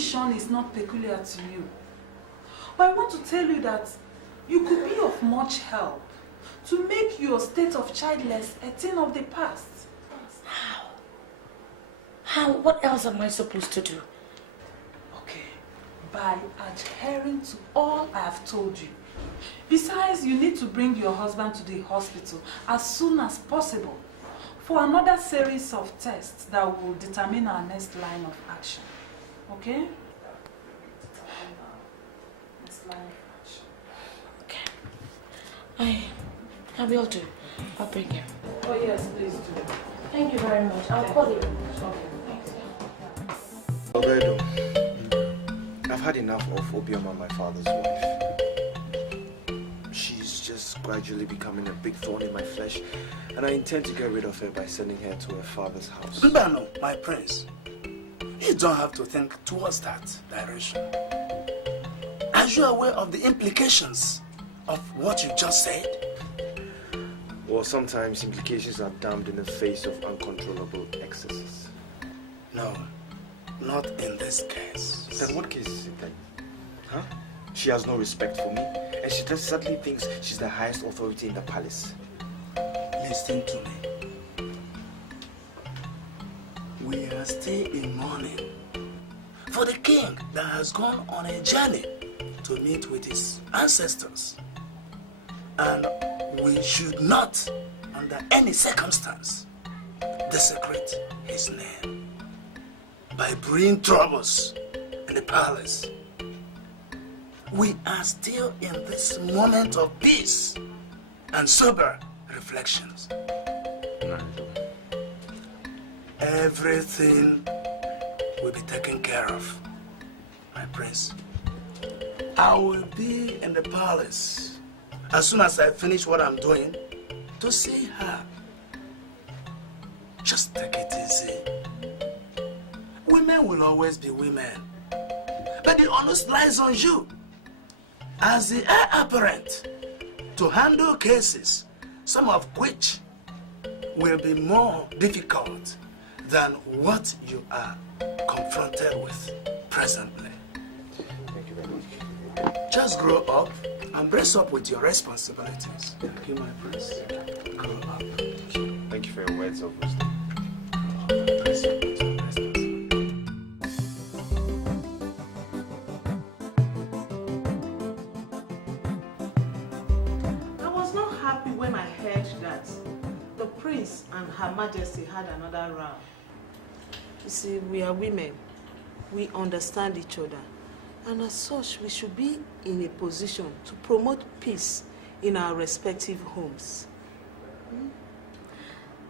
condition is not peculiar to you. But I want to tell you that you could be of much help to make your state of childless a thing of the past. How? How? What else am I supposed to do? Okay, by adhering to all I have told you. Besides, you need to bring your husband to the hospital as soon as possible for another series of tests that will determine our next line of action. Okay? Next line of action. Okay. I will do. I'll bring him. Oh yes, please do. Thank you very much. I'll call you. Already, I've had enough of Obioma, my father's wife. She's just gradually becoming a big thorn in my flesh, and I intend to get rid of her by sending her to her father's house. Mbano, my prince, you don't have to think towards that direction. Are you aware of the implications of what you just said? Well, sometimes implications are damned in the face of uncontrollable excesses. No, not in this case. Then what case is it then? Huh? She has no respect for me, and she just suddenly thinks she's the highest authority in the palace. Listen to me. We are still in mourning for the king that has gone on a journey to meet with his ancestors. And we should not, under any circumstance, desecrate his name by bringing troubles in the palace. We are still in this moment of peace and sober reflections. Everything will be taken care of, my prince. I will be in the palace as soon as I finish what I'm doing to see her. Just take it easy. Women will always be women, but the onus lies on you as the heir apparent to handle cases, some of which will be more difficult than what you are confronted with presently. Thank you very much. Just grow up and brace up with your responsibilities. Thank you, my prince. Grow up. Thank you for your words of wisdom. Brace up with your responsibilities. I was not happy when I heard that the prince and Her Majesty had another row. You see, we are women. We understand each other. And as such, we should be in a position to promote peace in our respective homes.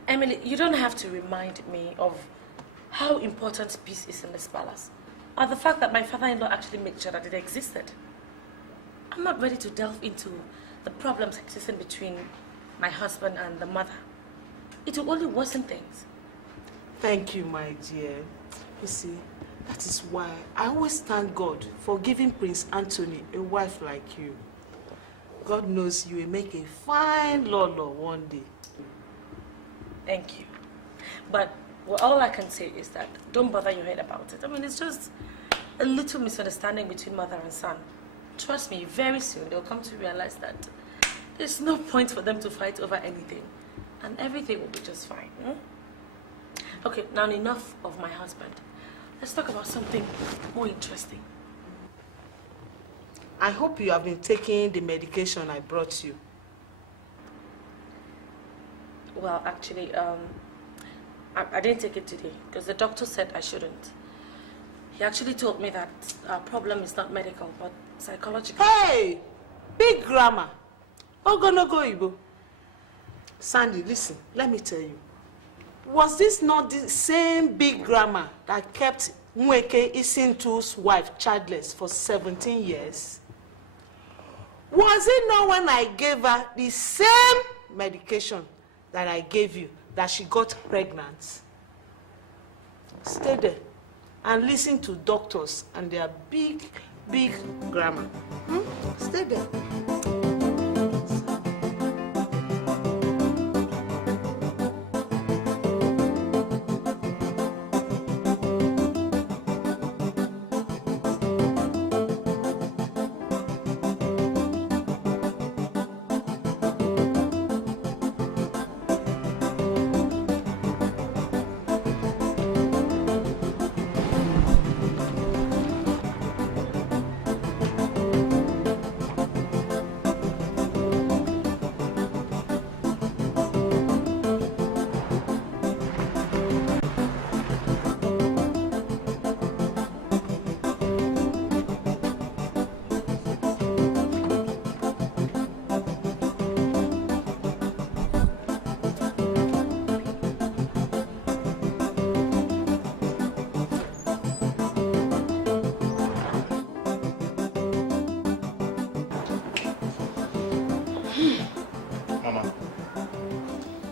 Emily, you don't have to remind me of how important peace is in this palace, or the fact that my father-in-law actually made sure that it existed. I'm not ready to delve into the problems existing between my husband and the mother. It will only worsen things. Thank you, my dear. You see, that is why I always thank God for giving Prince Anthony a wife like you. God knows you will make a fine Lolo one day. Thank you. But well, all I can say is that don't bother your head about it. I mean, it's just a little misunderstanding between mother and son. Trust me, very soon they'll come to realize that there's no point for them to fight over anything. And everything will be just fine. Okay, now enough of my husband. Let's talk about something more interesting. I hope you have been taking the medication I brought you. Well, actually, I didn't take it today because the doctor said I shouldn't. He actually told me that our problem is not medical, but psychological. Hey! Big grammar. Ogonogo Igbo. Sandy, listen, let me tell you. Was this not the same big grammar that kept Nweke Isintu's wife childless for 17 years? Was it not when I gave her the same medication that I gave you that she got pregnant? Stay there and listen to doctors and their big grammar. Stay there.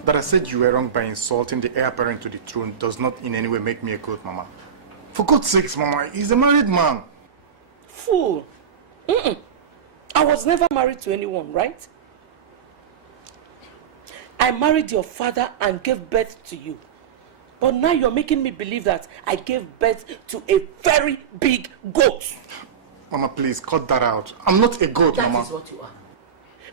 That I said you were wrong by insulting the heir apparent to the throne does not in any way make me a goat, Mama. For God's sakes, Mama, he's a married man. Fool. I was never married to anyone, right? I married your father and gave birth to you. But now you're making me believe that I gave birth to a very big goat. Mama, please, cut that out. I'm not a goat, Mama. That is what you are.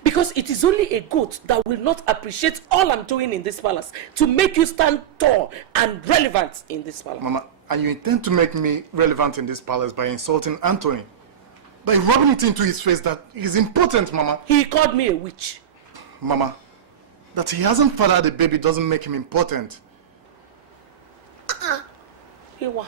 Because it is only a goat that will not appreciate all I'm doing in this palace to make you stand tall and relevant in this palace. Mama, and you intend to make me relevant in this palace by insulting Anthony? By rubbing it into his face that he's impotent, Mama? He called me a witch. Mama, that he hasn't fathered a baby doesn't make him important. Hewa.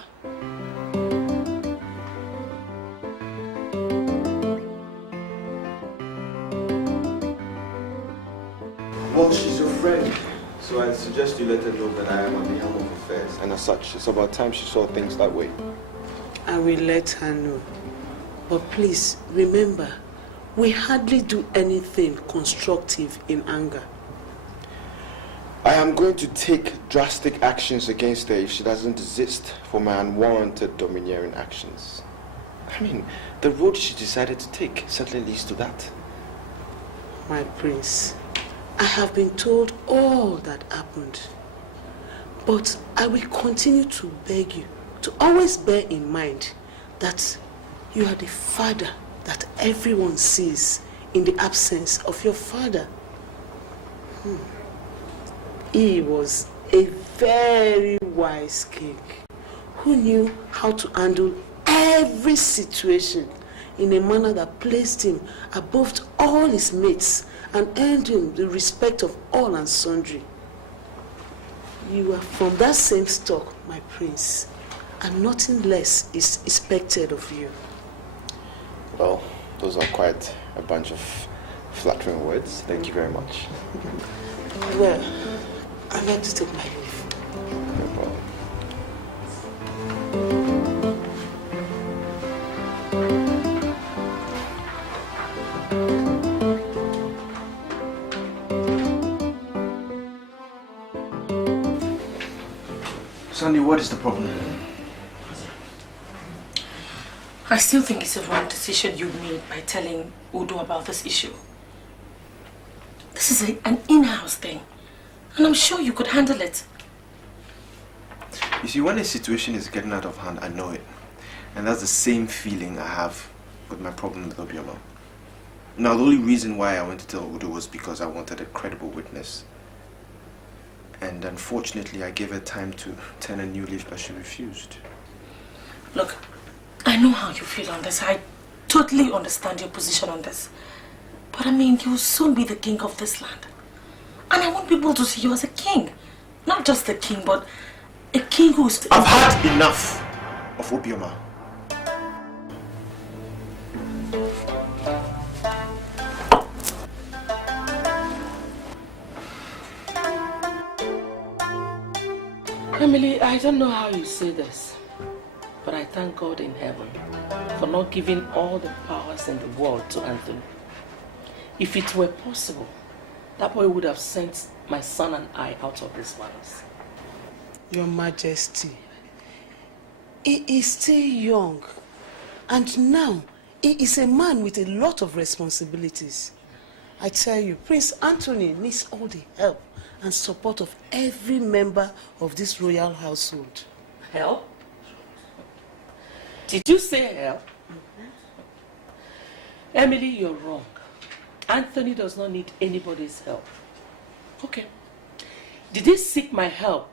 Well, she's your friend, so I suggest you let her know that I am at the helm of affairs. And as such, it's about time she saw things that way. I will let her know. But please, remember, we hardly do anything constructive in anger. I am going to take drastic actions against her if she doesn't desist from my unwarranted domineering actions. I mean, the road she decided to take certainly leads to that. My prince, I have been told all that happened. But I will continue to beg you to always bear in mind that you are the father that everyone sees in the absence of your father. He was a very wise king who knew how to handle every situation in a manner that placed him above all his mates and earned him the respect of all and sundry. You are from that same stock, my prince, and nothing less is expected of you. Well, those are quite a bunch of flattering words. Thank you very much. Well, I'm going to take my leave. No problem. Sandy, what is the problem? I still think it's a wrong decision you made by telling Udo about this issue. This is an in-house thing, and I'm sure you could handle it. You see, when a situation is getting out of hand, I know it. And that's the same feeling I have with my problem with Obioma. Now, the only reason why I went to tell Udo was because I wanted a credible witness. And unfortunately, I gave her time to turn a new leaf, but she refused. Look, I know how you feel on this. I totally understand your position on this. But I mean, you'll soon be the king of this land. And I want people to see you as a king. Not just a king, but a king who's... I've had enough of Obioma. Emily, I don't know how you say this, but I thank God in heaven for not giving all the powers in the world to Anthony. If it were possible, that boy would have sent my son and I out of this palace. Your Majesty, he is still young, and now he is a man with a lot of responsibilities. I tell you, Prince Anthony needs all the help and support of every member of this royal household. Help? Did you say help? Emily, you're wrong. Anthony does not need anybody's help. Okay. Did he seek my help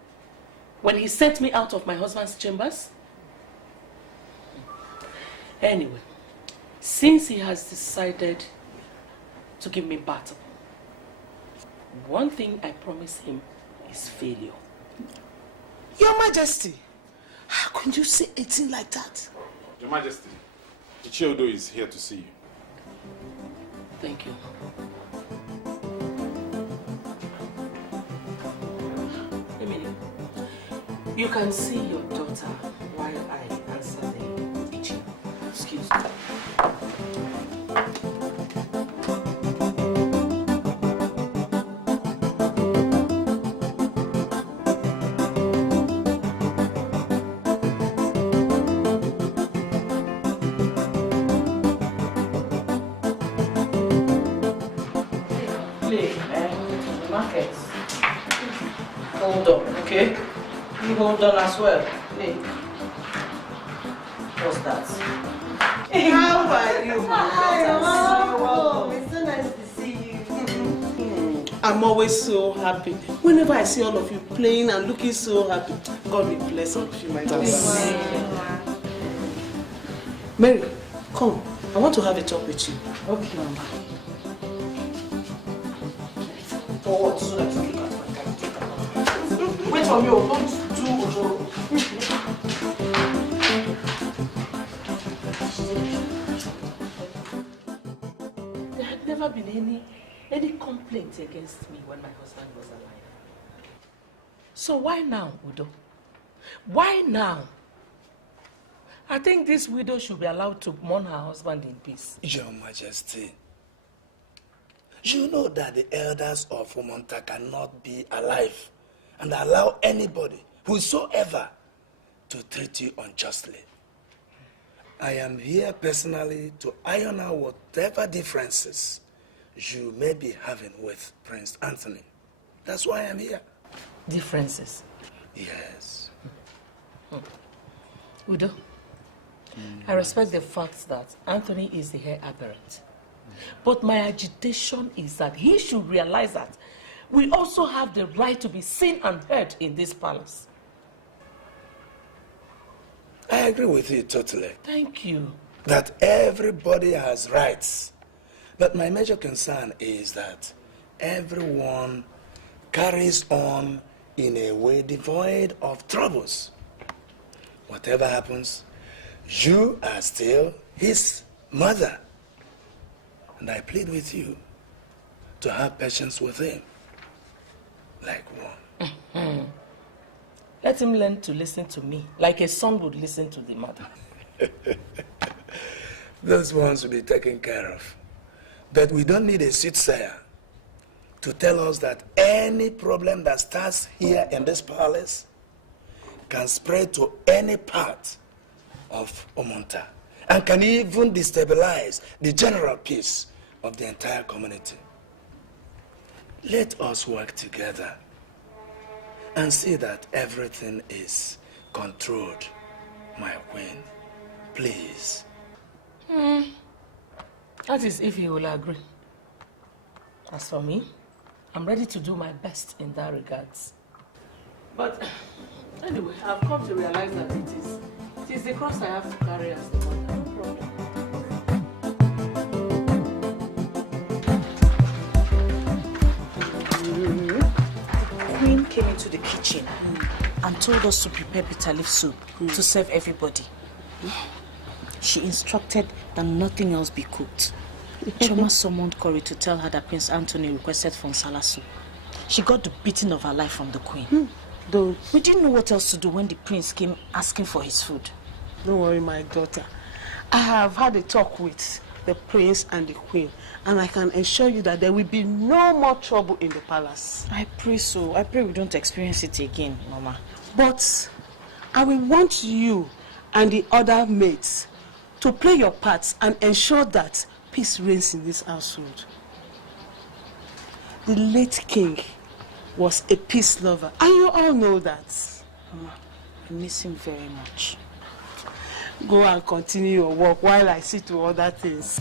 when he sent me out of my husband's chambers? Anyway, since he has decided to give me battle, one thing I promise him is failure. Your Majesty, how could you say a thing like that? Your Majesty, Ichiodo is here to see you. Thank you. Emily, you can see your daughter while I answer the Ichio. Excuse me. hold on, okay? You hold on as well. Hey. What's that? How are you? Hi, Mom. It's so nice to see you. I'm always so happy. Whenever I see all of you playing and looking so happy, God will bless all of you, my daughter. Mary, come. I want to have a talk with you. Okay, Mama. For what? So that you look at my character. Wait for me, don't do Ojoro. There had never been any complaint against me when my husband was alive. So why now, Udo? Why now? I think this widow should be allowed to mourn her husband in peace. Your Majesty, you know that the elders of Umonta cannot be alive and allow anybody, whosoever, to treat you unjustly. I am here personally to iron out whatever differences you may be having with Prince Anthony. That's why I'm here. Differences? Yes. Udo, I respect the fact that Anthony is the heir apparent. But my agitation is that he should realize that we also have the right to be seen and heard in this palace. I agree with you totally. Thank you. That everybody has rights. But my major concern is that everyone carries on in a way devoid of troubles. Whatever happens, you are still his mother. And I plead with you to have patience with him, like one. Let him learn to listen to me, like a son would listen to the mother. Those ones will be taken care of. But we don't need a soothsayer to tell us that any problem that starts here in this palace can spread to any part of Umonta and can even destabilize the general peace of the entire community. Let us work together and see that everything is controlled, my queen. Please. That is if he will agree. As for me, I'm ready to do my best in that regards. But anyway, I've come to realize that it is the cross I have to carry as the mother. No problem. The queen came into the kitchen and told us to prepare bitter leaf soup to serve everybody. She instructed that nothing else be cooked. Choma summoned Corey to tell her that Prince Anthony requested Fonsala soup. She got the beating of her life from the queen. We didn't know what else to do when the prince came asking for his food. Don't worry, my daughter. I have had a talk with the prince and the queen, and I can assure you that there will be no more trouble in the palace. I pray so. I pray we don't experience it again, Mama. But I will want you and the other maids to play your parts and ensure that peace reigns in this household. The late king was a peace lover, and you all know that. Mama, I miss him very much. Go and continue your work while I see to other things.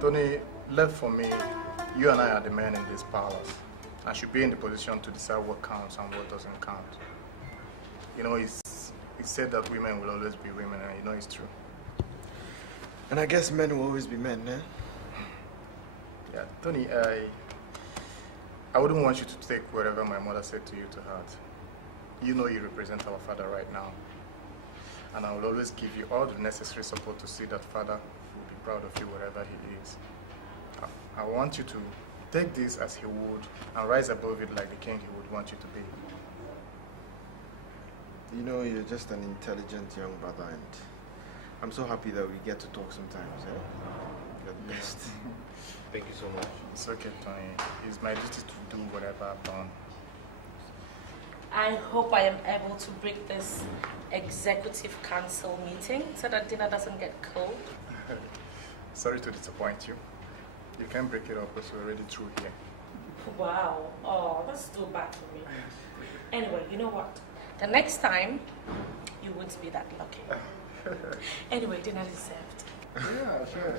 Tony, left for me, you and I are the men in this palace. I should be in the position to decide what counts and what doesn't count. You know, it's said that women will always be women, and you know it's true. And I guess men will always be men, eh? Yeah, Tony, I wouldn't want you to take whatever my mother said to you to heart. You know you represent our father right now. And I will always give you all the necessary support to see that father will be proud of you wherever he is. I want you to take this as he would and rise above it like the king he would want you to be. You know, you're just an intelligent young brother, and I'm so happy that we get to talk sometimes, eh? You're the best. Thank you so much. It's okay, Tony. It's my duty to do whatever I've done. I hope I am able to break this executive council meeting so that dinner doesn't get cold. Sorry to disappoint you. You can break it up because we're already through here. Wow. Oh, that's too bad for me. Anyway, you know what? The next time, you won't be that lucky. Anyway, dinner is served. Yeah, sure.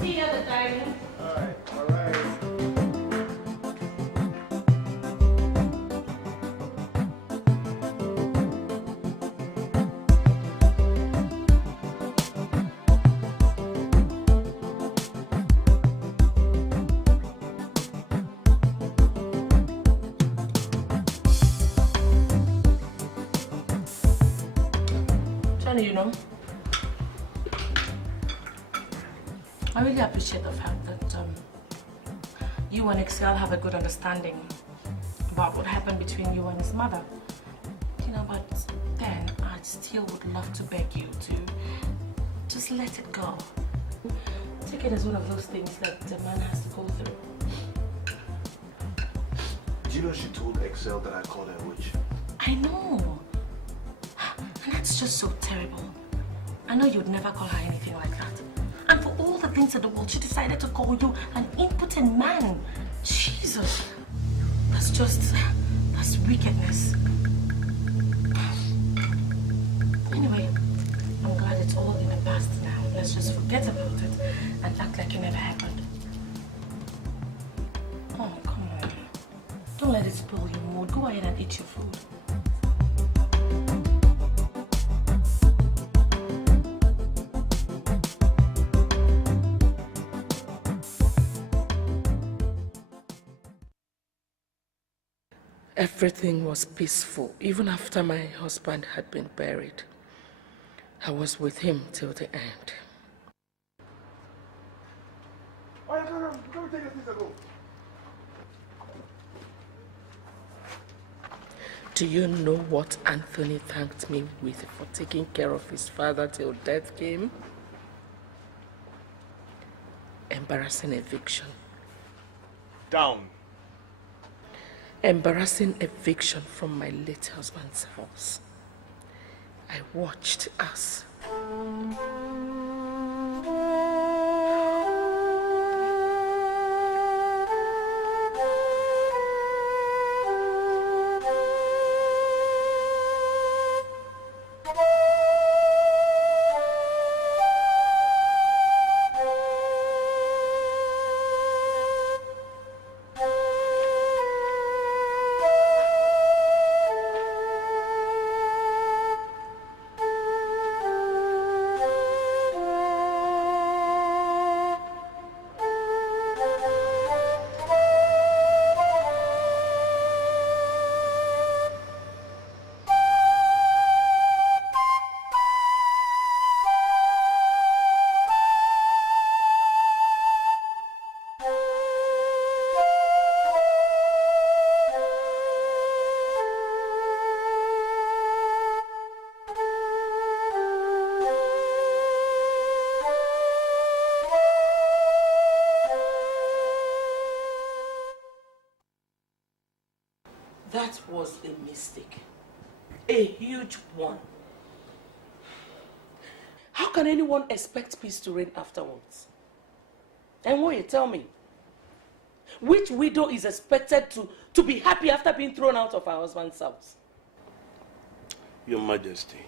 See you at the dining. All right. You know, I really appreciate the fact that you and Excel have a good understanding about what happened between you and his mother. You know, but then I still would love to beg you to just let it go. Take it as one of those things that the man has to go through. Do you know she told Excel that I called her a witch? I know. And that's just so terrible. I know you'd never call her anything like that. And for all the things in the world, she decided to call you an impotent man. Jesus. That's wickedness. Anyway, I'm glad it's all in the past now. Let's just forget about it and act like it never happened. Oh, come on. Don't let it spoil your mood. Go ahead and eat your food. Everything was peaceful, even after my husband had been buried. I was with him till the end. Do you know what Anthony thanked me with for taking care of his father till death came? Embarrassing eviction. Down. Embarrassing eviction from my late husband's house. I watched us. That was a mistake. A huge one. How can anyone expect peace to reign afterwards? And what you tell me? Which widow is expected to be happy after being thrown out of her husband's house? Your Majesty,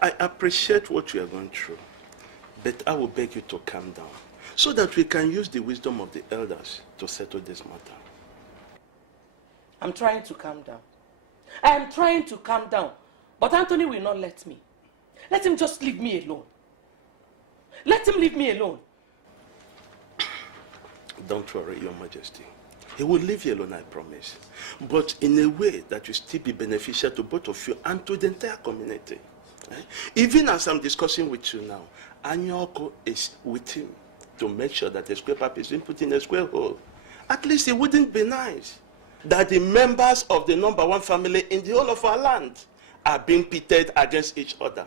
I appreciate what you are going through, but I will beg you to calm down so that we can use the wisdom of the elders to settle this matter. I'm trying to calm down. I am trying to calm down. But Anthony will not let me. Let him just leave me alone. Let him leave me alone. Don't worry, Your Majesty. He will leave you alone, I promise. But in a way that will still be beneficial to both of you and to the entire community. Even as I'm discussing with you now, Anyoko is with him to make sure that the square pipe is being put in a square hole. At least it wouldn't be nice that the members of the number one family in the whole of our land are being pitted against each other.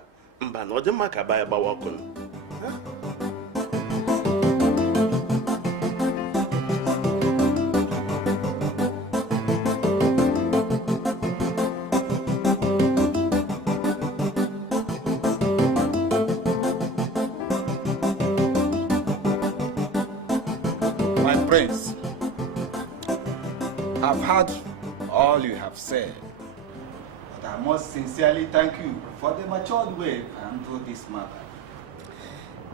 Prince, I've heard all you have said, but I must sincerely thank you for the matured way you handled this matter.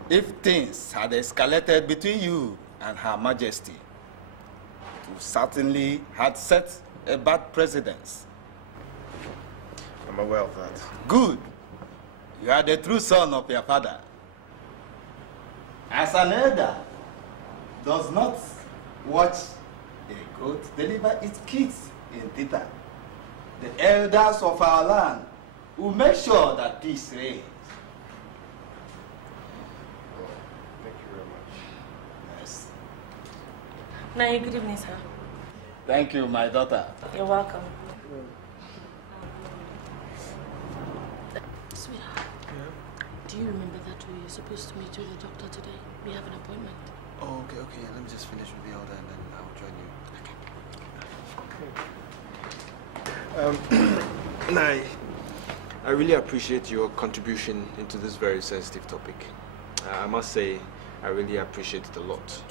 If things had escalated between you and Her Majesty, it would certainly had set a bad precedent. I'm aware of that. Good. You are the true son of your father. As an elder does not watch a goat deliver its kids in theater, the elders of our land will make sure that peace reigns. Thank you very much. Yes. Naya, good evening, sir. Thank you, my daughter. You're welcome. Sweetheart, do you remember that we were supposed to meet with the doctor today? We have an appointment. Oh, okay. Let me just finish with the elder and then I'll join you. Nai, I really appreciate your contribution into this very sensitive topic. I must say, I really appreciate it a lot.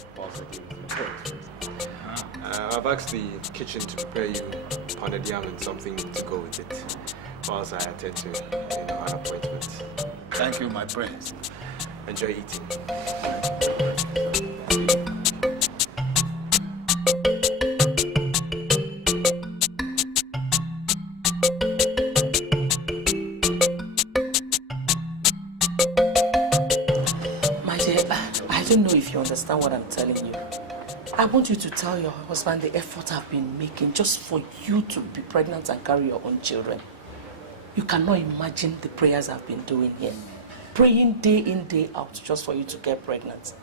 I've asked the kitchen to prepare you pounded yam and something to go with it, whilst I attend to an appointment. Thank you, my prince. Enjoy eating. My dear, I don't know if you understand what I'm telling you. I want you to tell your husband the effort I've been making just for you to be pregnant and carry your own children. You cannot imagine the prayers I've been doing here. Praying day in, day out just for you to get pregnant.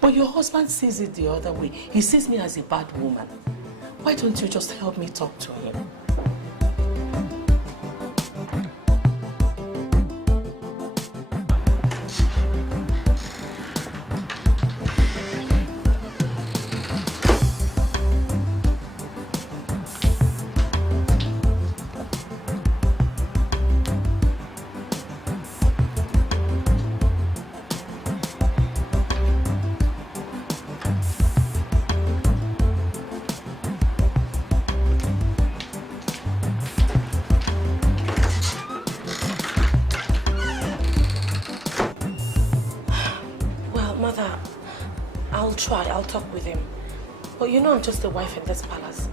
But your husband sees it the other way. He sees me as a bad woman. Why don't you just help me talk to him? I'll talk with him. But you know I'm just the wife in this palace.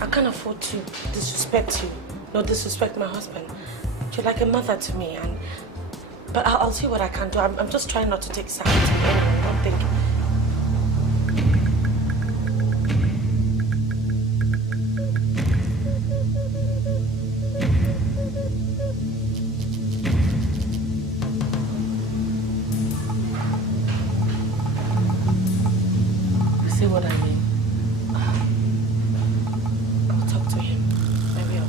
I can't afford to disrespect you, nor disrespect my husband. You're like a mother to me, but I'll see what I can do. I'm just trying not to take sides with anyone. Don't think. See what I mean? I'll talk to him. I will.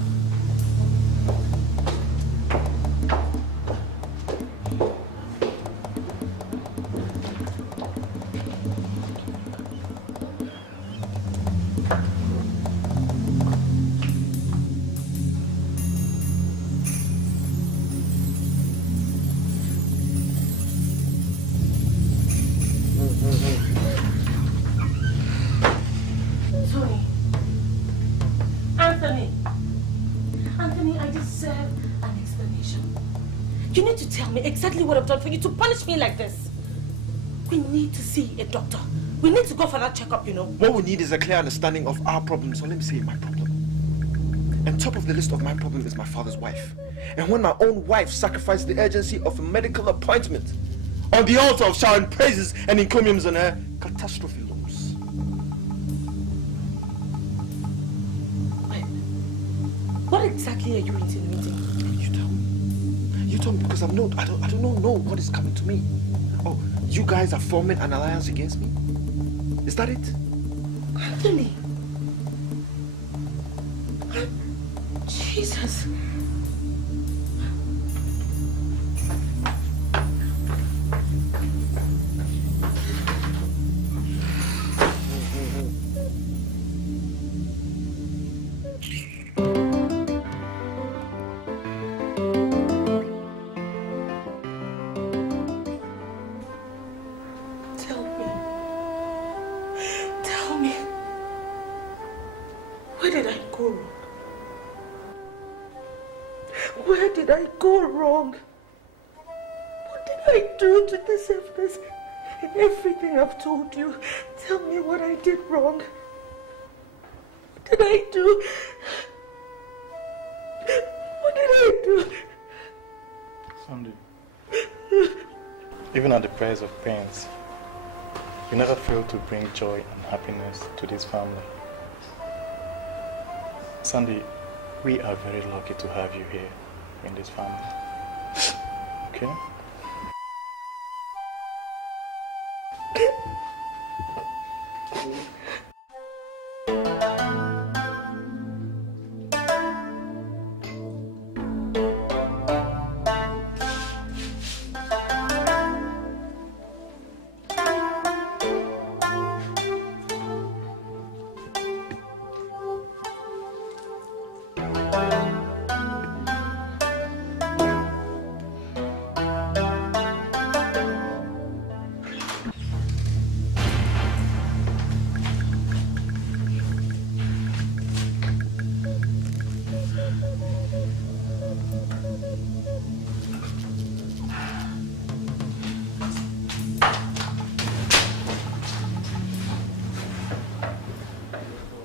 Exactly what I've done for you to punish me like this. We need to see a doctor. We need to go for that checkup, you know. What we need is a clear understanding of our problem. So let me say my problem. And top of the list of my problem is my father's wife. And when my own wife sacrificed the urgency of a medical appointment on the altar of showering praises and encomiums on her, catastrophe looms. Wait. What exactly are you insinuating? You tell me, because I don't know what is coming to me. Oh, you guys are forming an alliance against me? Is that it? Anthony! Jesus! Tell me. Where did I go wrong? Where did I go wrong? What did I do to deserve this? In everything I've told you, tell me what I did wrong. What did I do? What did I do? Sandy, even at the price of pains, you never fail to bring joy and happiness to this family. Sandy, we are very lucky to have you here in this family. Okay?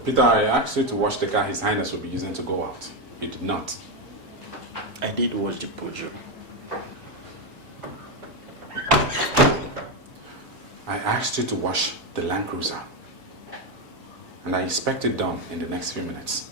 Peter, I asked you to wash the car His Highness will be using to go out. You did not. I did wash the Peugeot. I asked you to wash the Land Cruiser. And I expect it done in the next few minutes.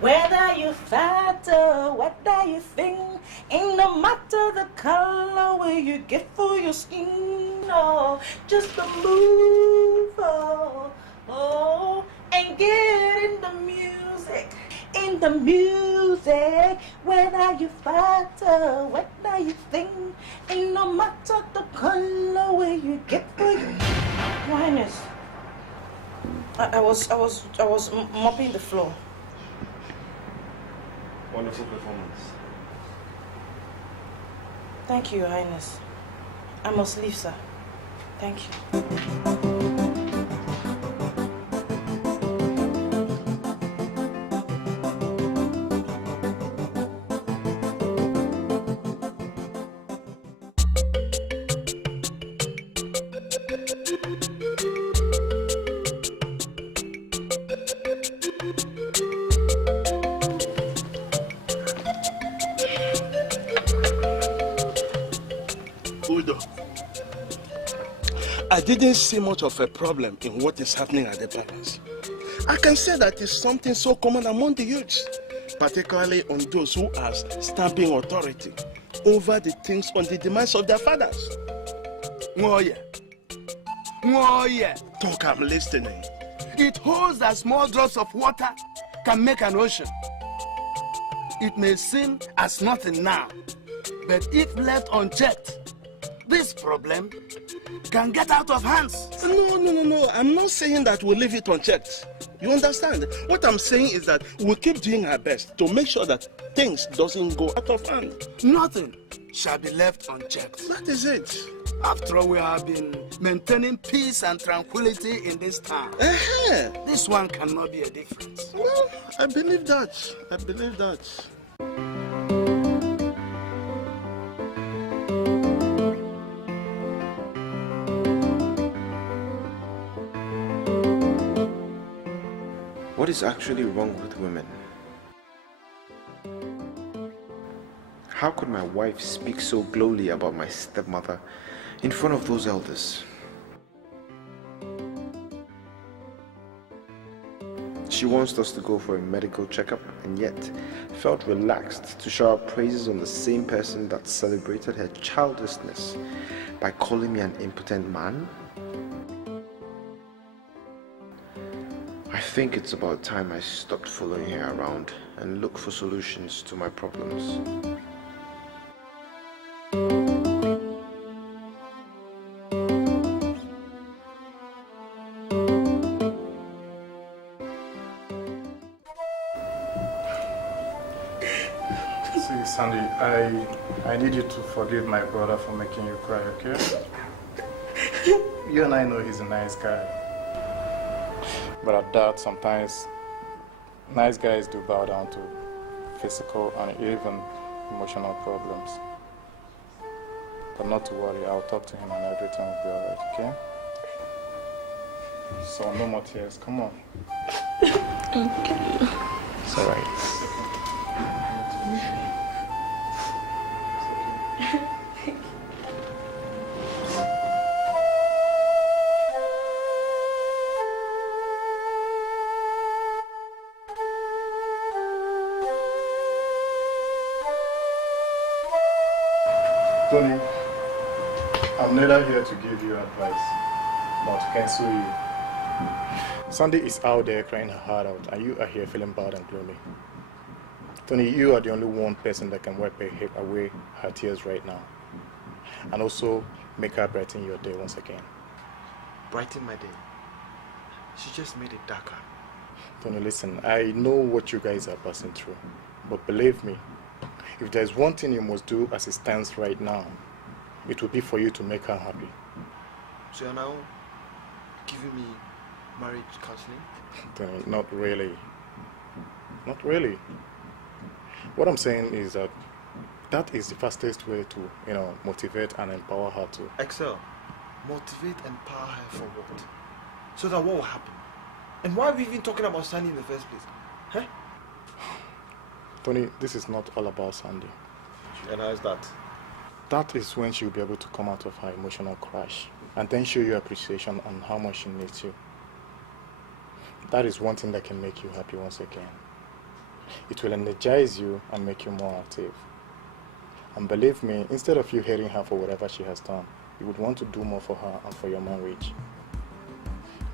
Whether you fat or whether you thin, ain't no matter the color where you get for your skin. Oh, just a move, and get in the music. In the music, whether you fat or whether you thin, ain't no matter the color where you get for your Highness. I was mopping the floor. Wonderful performance. Thank you, Your Highness. I must leave, sir. Thank you. I didn't see much of a problem in what is happening at the palace. I can say that it's something so common among the youths, particularly on those who are stamping authority over the things on the demise of their fathers. Ngozi. Talk, I'm listening. It holds that small drops of water can make an ocean. It may seem as nothing now, but if left unchecked, this problem can get out of hands. No. I'm not saying that we'll leave it unchecked. You understand? What I'm saying is that we'll keep doing our best to make sure that things doesn't go out of hand. Nothing shall be left unchecked. That is it. After all, we have been maintaining peace and tranquility in this town. This one cannot be a difference. Well, I believe that. I believe that. What is actually wrong with women? How could my wife speak so glowly about my stepmother in front of those elders? She wants us to go for a medical checkup and yet felt relaxed to shower praises on the same person that celebrated her childlessness by calling me an impotent man? I think it's about time I stopped following her around and look for solutions to my problems. See, Sandy, I need you to forgive my brother for making you cry, okay? You and I know he's a nice guy. But at that, sometimes nice guys do bow down to physical and even emotional problems. But not to worry, I'll talk to him and everything will be alright, okay? So no more tears, come on. Thank you. It's alright. Tony, I'm neither here to give you advice, nor to cancel you. Sandy is out there crying her heart out, and you are here feeling bad and gloomy. Tony, you are the only one person that can wipe away her tears right now, and also make her brighten your day once again. Brighten my day. She just made it darker. Tony, listen, I know what you guys are passing through, but believe me, if there's one thing you must do as it stands right now, it will be for you to make her happy. So you're now giving me marriage counseling? Tony, not really. Not really. What I'm saying is that that is the fastest way to, motivate and empower her to. Excel, motivate and empower her for what? So that what will happen? And why are we even talking about Sandy in the first place? Huh? Tony, this is not all about Sandy. And how is that? That is when she'll be able to come out of her emotional crash and then show you appreciation on how much she needs you. That is one thing that can make you happy once again. It will energize you and make you more active. And believe me, instead of you hating her for whatever she has done, you would want to do more for her and for your marriage.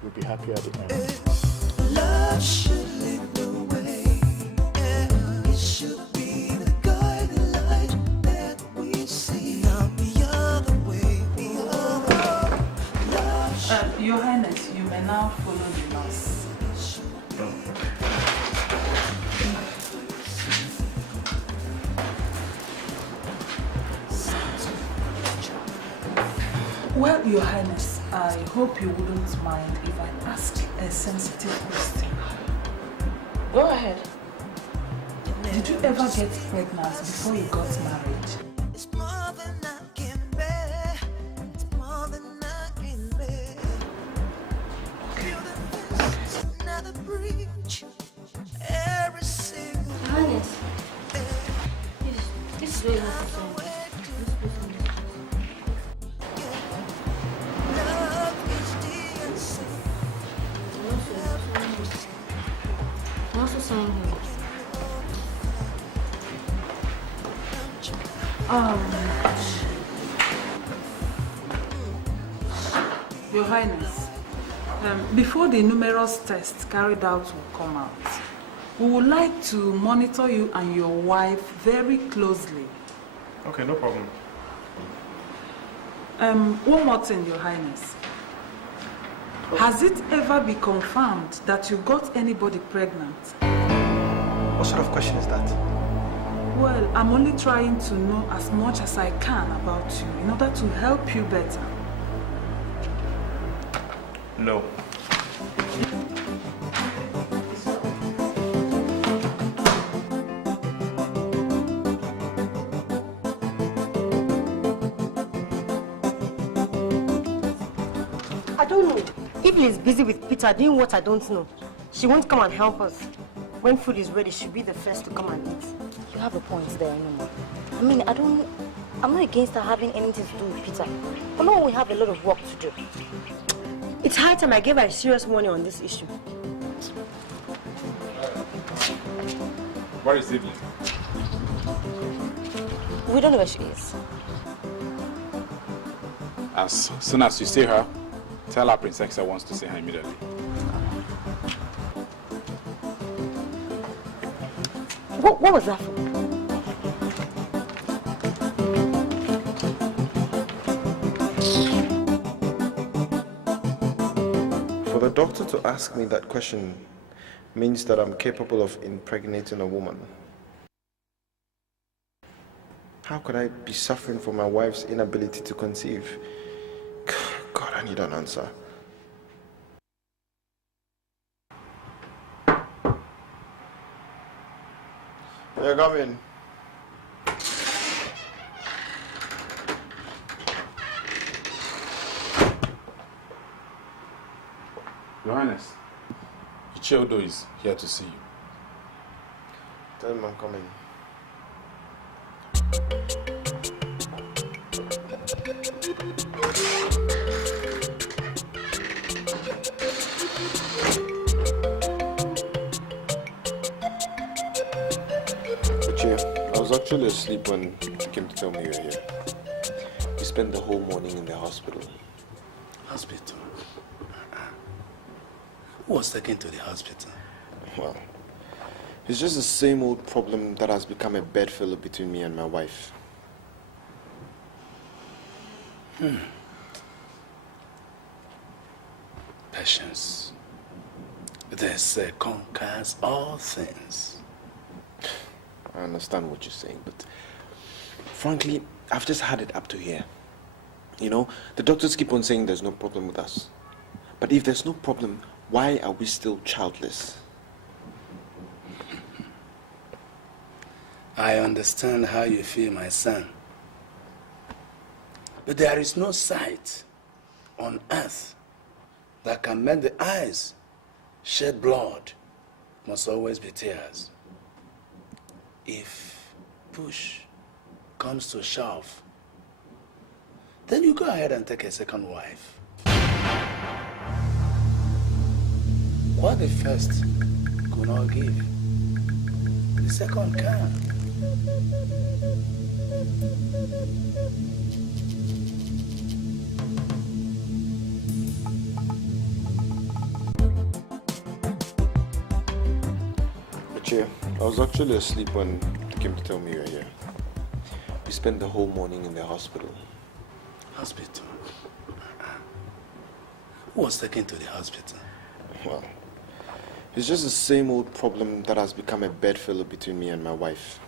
You'll be happy at the end. Love should lead the way. It should be the guiding light that we see. Not the other way. Your Highness, you may now follow the nurse. Well, Your Highness, I hope you wouldn't mind if I ask a sensitive question. Go ahead. Did you ever get pregnant before you got married? It's more than I can bear. It's more than I can bear. Another breach. Every single Highness, this is really necessary. I'm also saying here. Your Highness, before the numerous tests carried out will come out, we would like to monitor you and your wife very closely. Okay, no problem. One more thing, Your Highness. Has it ever been confirmed that you got anybody pregnant? What sort of question is that? Well, I'm only trying to know as much as I can about you in order to help you better. No. I don't know. Evelyn is busy with Peter doing what I don't know. She won't come and help us. When food is ready, she'll be the first to come and eat. You have a point there, Anoma. I mean, I'm not against her having anything to do with Peter. But no, we have a lot of work to do. It's high time I gave her a serious warning on this issue. Where is Evelyn? We don't know where she is. As soon as you see her, tell her Princess wants to see her immediately. What was that for? For the doctor to ask me that question – means that I'm capable of impregnating a woman. How could I be suffering from my wife's inability to conceive? God, I need an answer. Yeah, come in. Your Highness, Ichiodo is here to see you. Tell him I'm coming. I was actually asleep when you came to tell me you were here. We spent the whole morning in the hospital. Hospital? Who was taken to the hospital? Well, it's just the same old problem that has become a bedfellow between me and my wife. Patience. This conquers all things. I understand what you're saying, but frankly, I've just had it up to here. You know, the doctors keep on saying there's no problem with us. But if there's no problem, why are we still childless? I understand how you feel, my son. But there is no sight on earth that can make the eyes shed blood. Must always be tears. If push comes to shove, then you go ahead and take a second wife. What the first could not give, the second can. I was actually asleep when you came to tell me you were here. We spent the whole morning in the hospital. Hospital? Who was taken to the hospital? Well, it's just the same old problem that has become a bedfellow between me and my wife.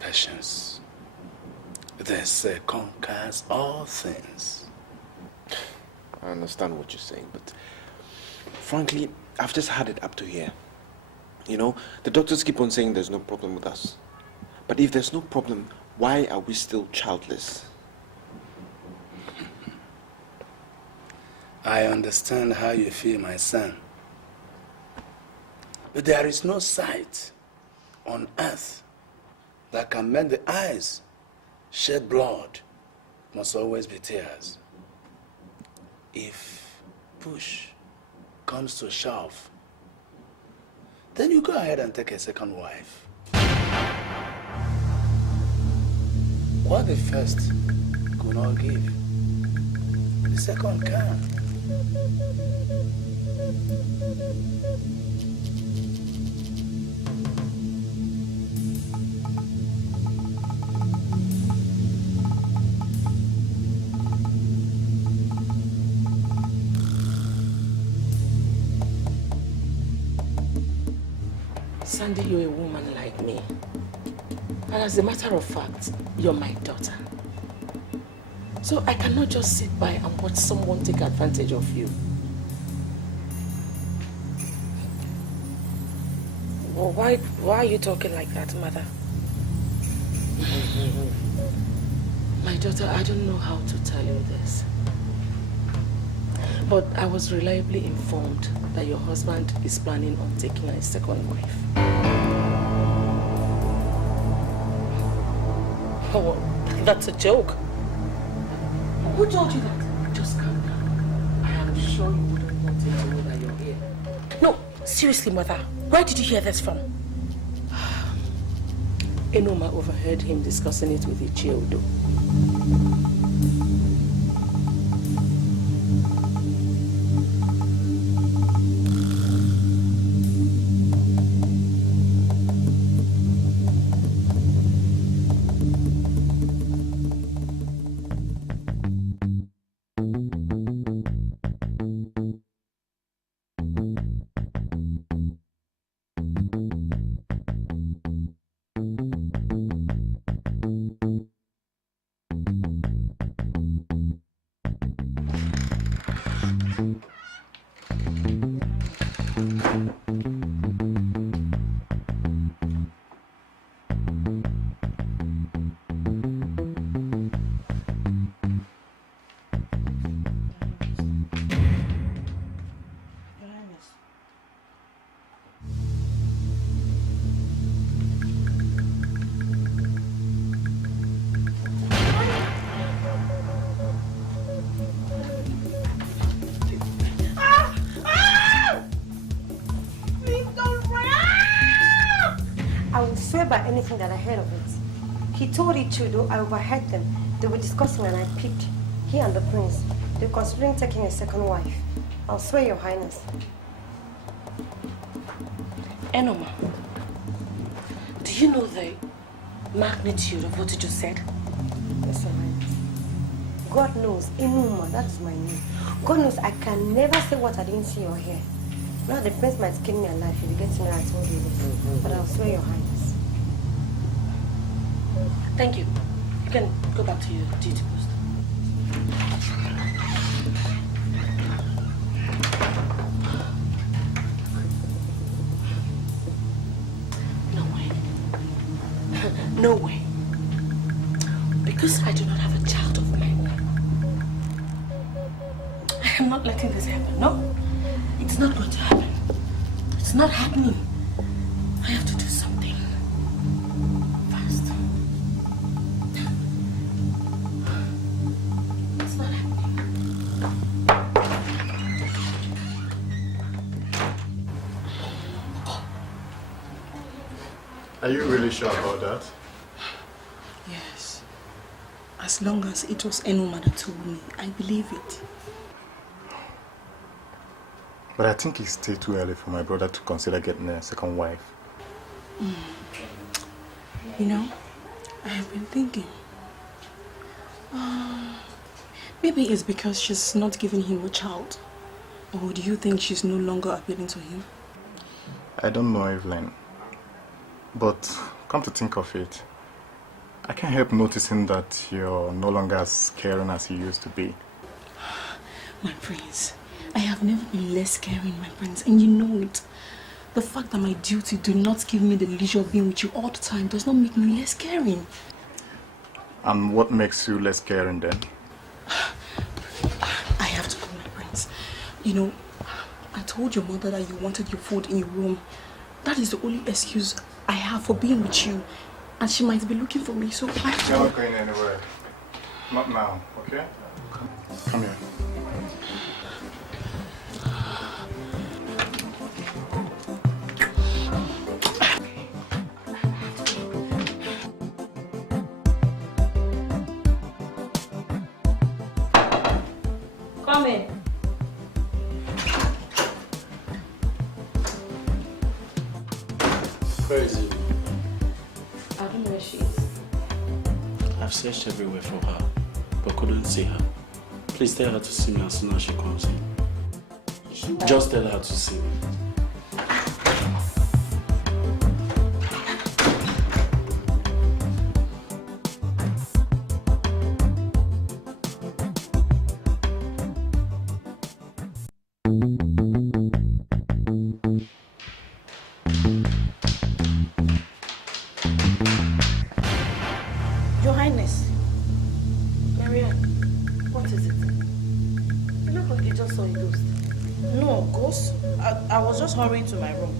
Patience. This conquers all things. I understand what you're saying, but frankly, I've just had it up to here. You know, the doctors keep on saying there's no problem with us. But if there's no problem, why are we still childless? I understand how you feel, my son. But there is no sight on earth that can make the eyes shed blood. Must always be tears. If push comes to shove, then you go ahead and take a second wife. What the first could not give, the second can. Sandy, you're a woman like me. And as a matter of fact, you're my daughter. So I cannot just sit by and watch someone take advantage of you. Well, why are you talking like that, Mother? My daughter, I don't know how to tell you this. But I was reliably informed that your husband is planning on taking a second wife. Oh, that's a joke. Who told you that? Just calm down. I am sure you wouldn't want him to know that you're here. No, seriously, Mother. Where did you hear this from? Enoma overheard him discussing it with Ichiodo. swear by anything that I heard of it. He told Ichu, though I overheard them. They were discussing and I peeped. He and the prince. They're considering taking a second wife. I'll swear, Your Highness. Enoma, do you know the magnitude of what you just said? Yes, Your Highness. God knows, Enoma, that is my name. God knows I can never say what I didn't see or hear. Now the prince might skin me alive if you get to know I told you this. But I'll swear, Your Highness. Thank you. You can go back to your duty post. No way. No way. Because I do not have a child of my own. I am not letting this happen. No. It's not going to happen. It's not happening. I have to do something. Fast. It's not happening. Are you really sure about that? Yes. As long as it was Enoma that told me, I believe it. But I think it's still too early for my brother to consider getting a second wife. You know, I have been thinking. Maybe it's because she's not giving him a child. Or do you think she's no longer appealing to him? I don't know, Evelyn. But come to think of it, I can't help noticing that you're no longer as caring as you used to be. My prince, I have never been less caring, my prince, and you know it. The fact that my duty do not give me the leisure of being with you all the time does not make me less caring. And what makes you less caring then? I have to go, my prince. You know, I told your mother that you wanted your food in your room. That is the only excuse I have for being with you. And she might be looking for me, so I have to You're go. not going anywhere. Not now, okay? Come here. Come in. Where is he? I don't know where she is. I've searched everywhere for her, but couldn't see her. Please tell her to see me as soon as she comes in. Just tell her to see me. Your Highness. Marianne, what is it? You look like you just saw a ghost. No, ghost. I was just hurrying to my room.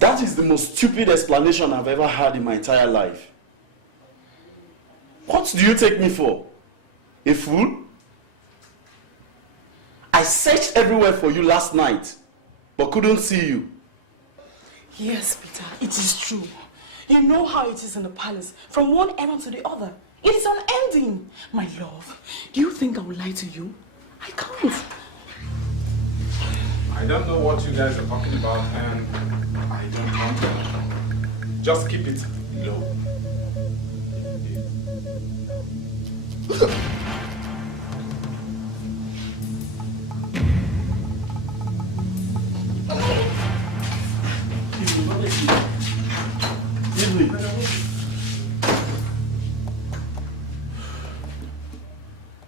That is the most stupid explanation I've ever had in my entire life. What do you take me for? A fool? I searched everywhere for you last night, but couldn't see you. Yes, Peter, it is true. You know how it is in the palace, from one end to the other. It is unending. My love, do you think I will lie to you? I can't. I don't know what you guys are talking about, and I don't want to. Just keep it low.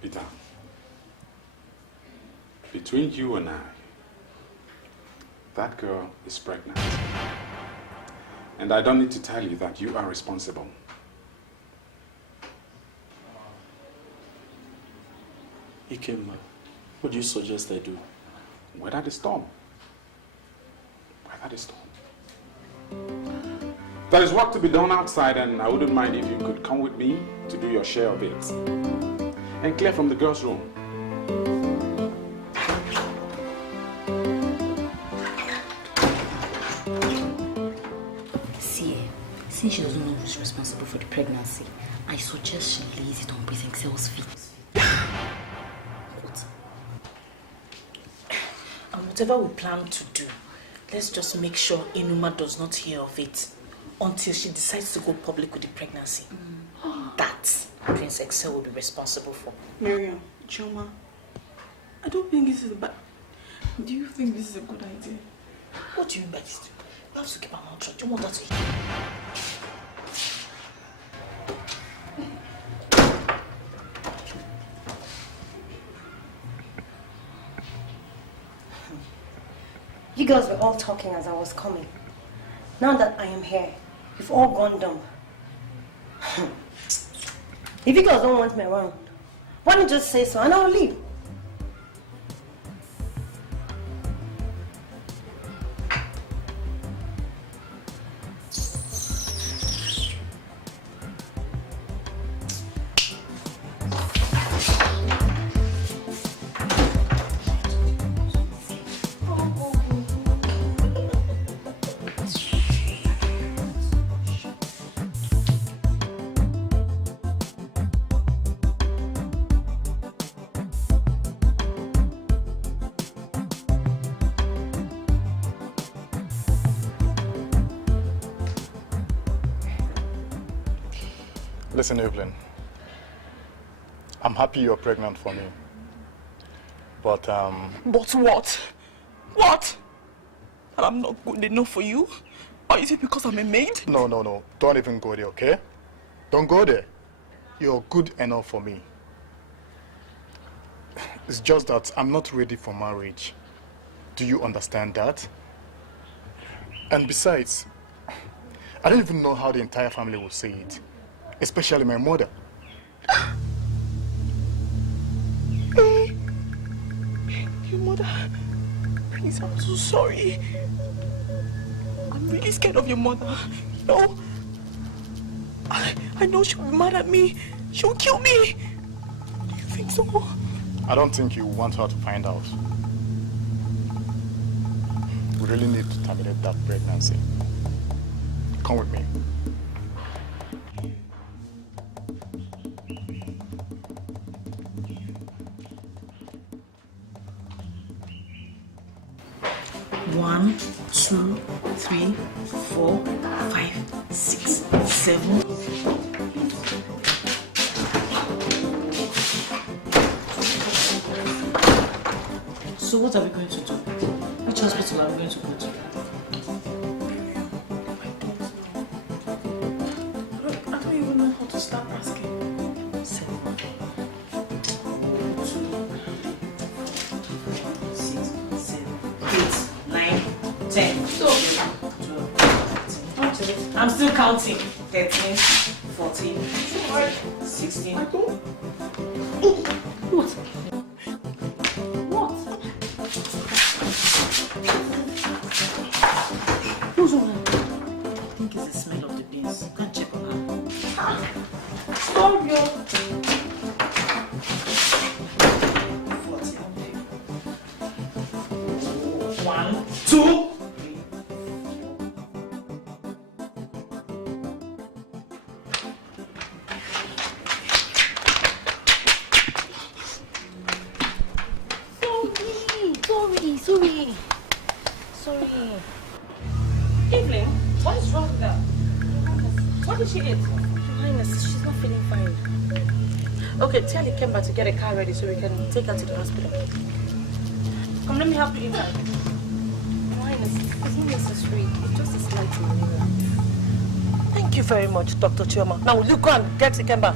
Peter, between you and I, that girl is pregnant. And I don't need to tell you that you are responsible. Ikemba, what do you suggest I do? Weather the storm. Weather the storm. There is work to be done outside, and I wouldn't mind if you could come with me to do your share of it. And clear from the girls' room. See, since she doesn't know who's responsible for the pregnancy, I suggest she lays it on Prince Excel's feet. What? And whatever we plan to do, let's just make sure Enuma does not hear of it until she decides to go public with the pregnancy. That Prince Excel will be responsible for. Miriam, Choma, I don't think this is bad. Do you think this is a good idea? What do you mean by this? You have to keep our mouth shut. Do you want that to hear? You girls were all talking as I was coming. Now that I am here, you've all gone dumb. If you girls don't want me around, why don't you just say so and I'll leave? Listen, Evelyn, I'm happy you're pregnant for me. But, But what? What? That I'm not good enough for you? Or is it because I'm a maid? No. Don't even go there, okay? Don't go there. You're good enough for me. It's just that I'm not ready for marriage. Do you understand that? And besides, I don't even know how the entire family will say it. Especially my mother. Your mother, please, I'm so sorry. I'm really scared of your mother. You know, I know she'll be mad at me. She'll kill me. Do you think so? I don't think you want her to find out. We really need to terminate that pregnancy. Come with me. One, 2, 3, 4, 5, 6, 7. So what are we going to do? Which hospital are we going to go to? I don't even know how to start asking. 7. 10. 12. I'm still counting. 13, 14, 15, 16. What? What? Who's on her? I think it's the smell of the beans. You can't check on her. Stop, yo. 1, 2. Sorry. Evelyn, what is wrong with her? What did she eat? Your Highness, she's not feeling fine. Okay, tell the Kemba to get a car ready so we can take her to the hospital. Come, let me help you inside. Your Highness, it's not necessary. It's just a slight malaria. Thank you very much, Dr. Chioma. Now, will you go and get the Kemba?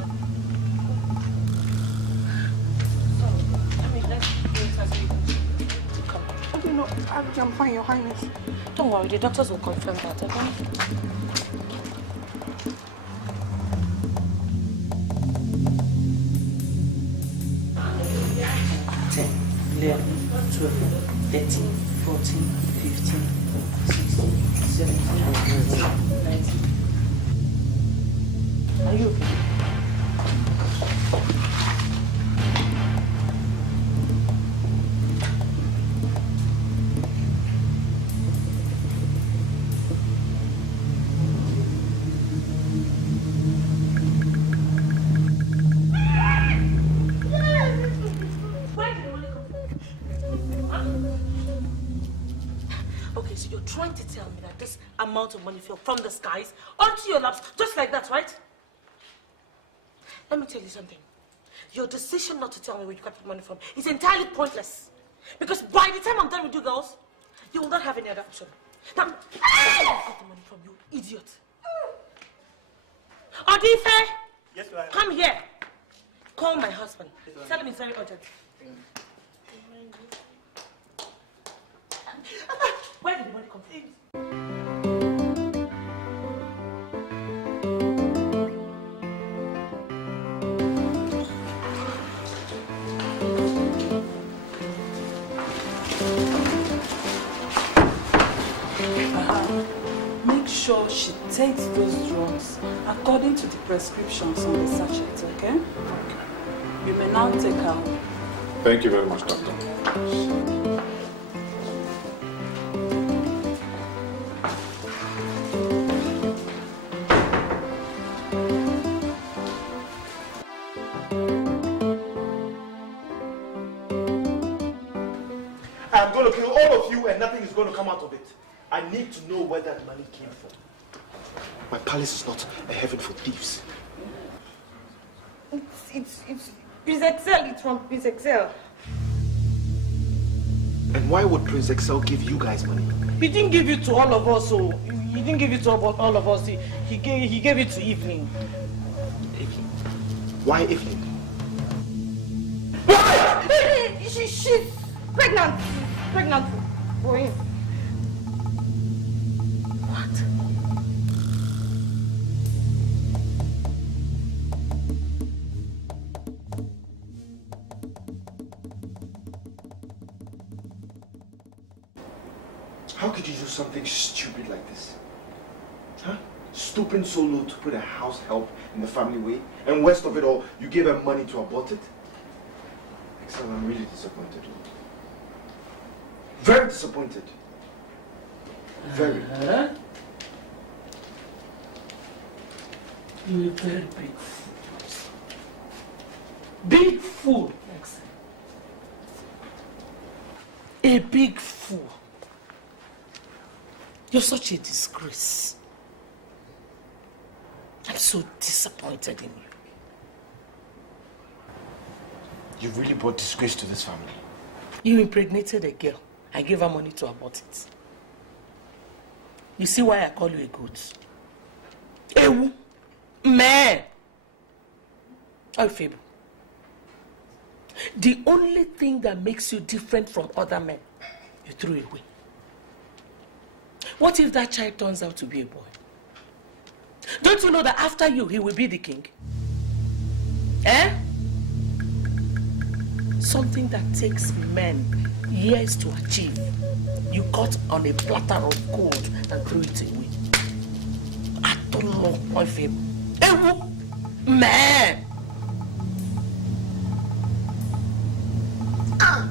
No, Okay, I'm fine, Your Highness. Don't worry, the doctors will confirm that, okay? 10, 11, 12, 13, 14, 15, 16, 17, 18, 19. Are you okay? Okay, so you're trying to tell me that this amount of money fell from the skies onto your laps, just like that, right? Let me tell you something. Your decision not to tell me where you got the money from is entirely pointless. Because by the time I'm done with you girls, you will not have any other option. Now, where did you get the money from, you idiot? Odife! Yes, ma'am. Come here. Call my husband. Tell him it's very urgent. Where did the money come from? Make sure she takes those drugs according to the prescriptions on the sachet, okay? You may now take her. Thank you very much, Doctor. I'm going to kill all of you and nothing is going to come out of it. I need to know where that money came from. My palace is not a heaven for thieves. It's Prince Excel. It's from Prince Excel. And why would Prince Excel give you guys money? He didn't give it to all of us, so he didn't give it to all of us. He gave it to Evelyn. Evelyn? Why Evelyn? She's pregnant. Pregnant for him. What? How could you do something stupid like this? Huh? Stooping so low to put a house help in the family way, and worst of it all, you gave her money to abort it? Excel, I'm really disappointed. Very disappointed. Very. You're a very big fool. Big fool. A big fool. You're such a disgrace. I'm so disappointed in you. You've really brought disgrace to this family. You impregnated a girl. I gave her money to abort it. You see why I call you a goat? Ewu. Man. Oh, Fable. The only thing that makes you different from other men, you threw away. What if that child turns out to be a boy? Don't you know that after you, he will be the king? Eh? Something that takes men years to achieve. You cut on a platter of gold and threw it away. I don't know, my Fable. Ewu! Man! Ah!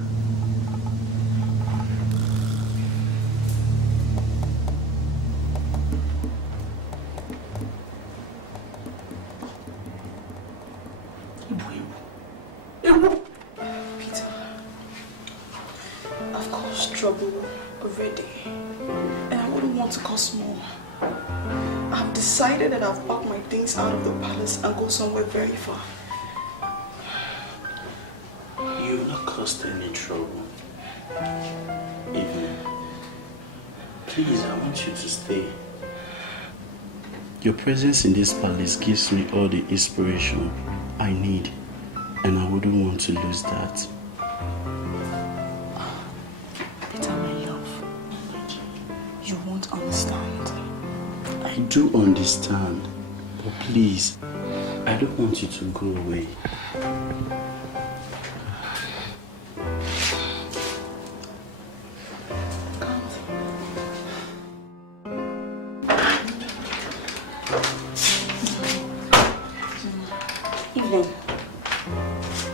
Peter, I've caused trouble already, and I wouldn't want to cause more. I've decided that I've packed my things out of the palace and go somewhere very far. You've not caused any trouble. Evelyn, please, I want you to stay. Your presence in this palace gives me all the inspiration I need, and I wouldn't want to lose that. Peter, my love, understand. I do understand. But please, I don't want you to go away. Evening.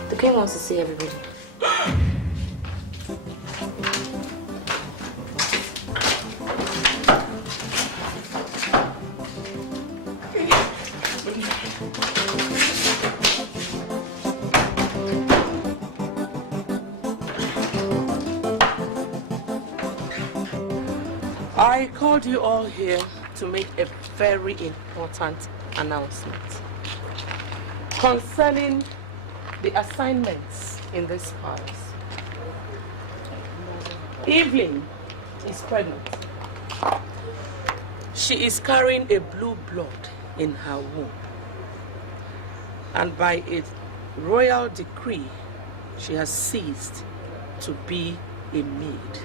The king wants to see everybody. I called you all here to make a very important announcement concerning the assignments in this palace. Evelyn is pregnant. She is carrying a blue blood in her womb. And by a royal decree, she has ceased to be a maid.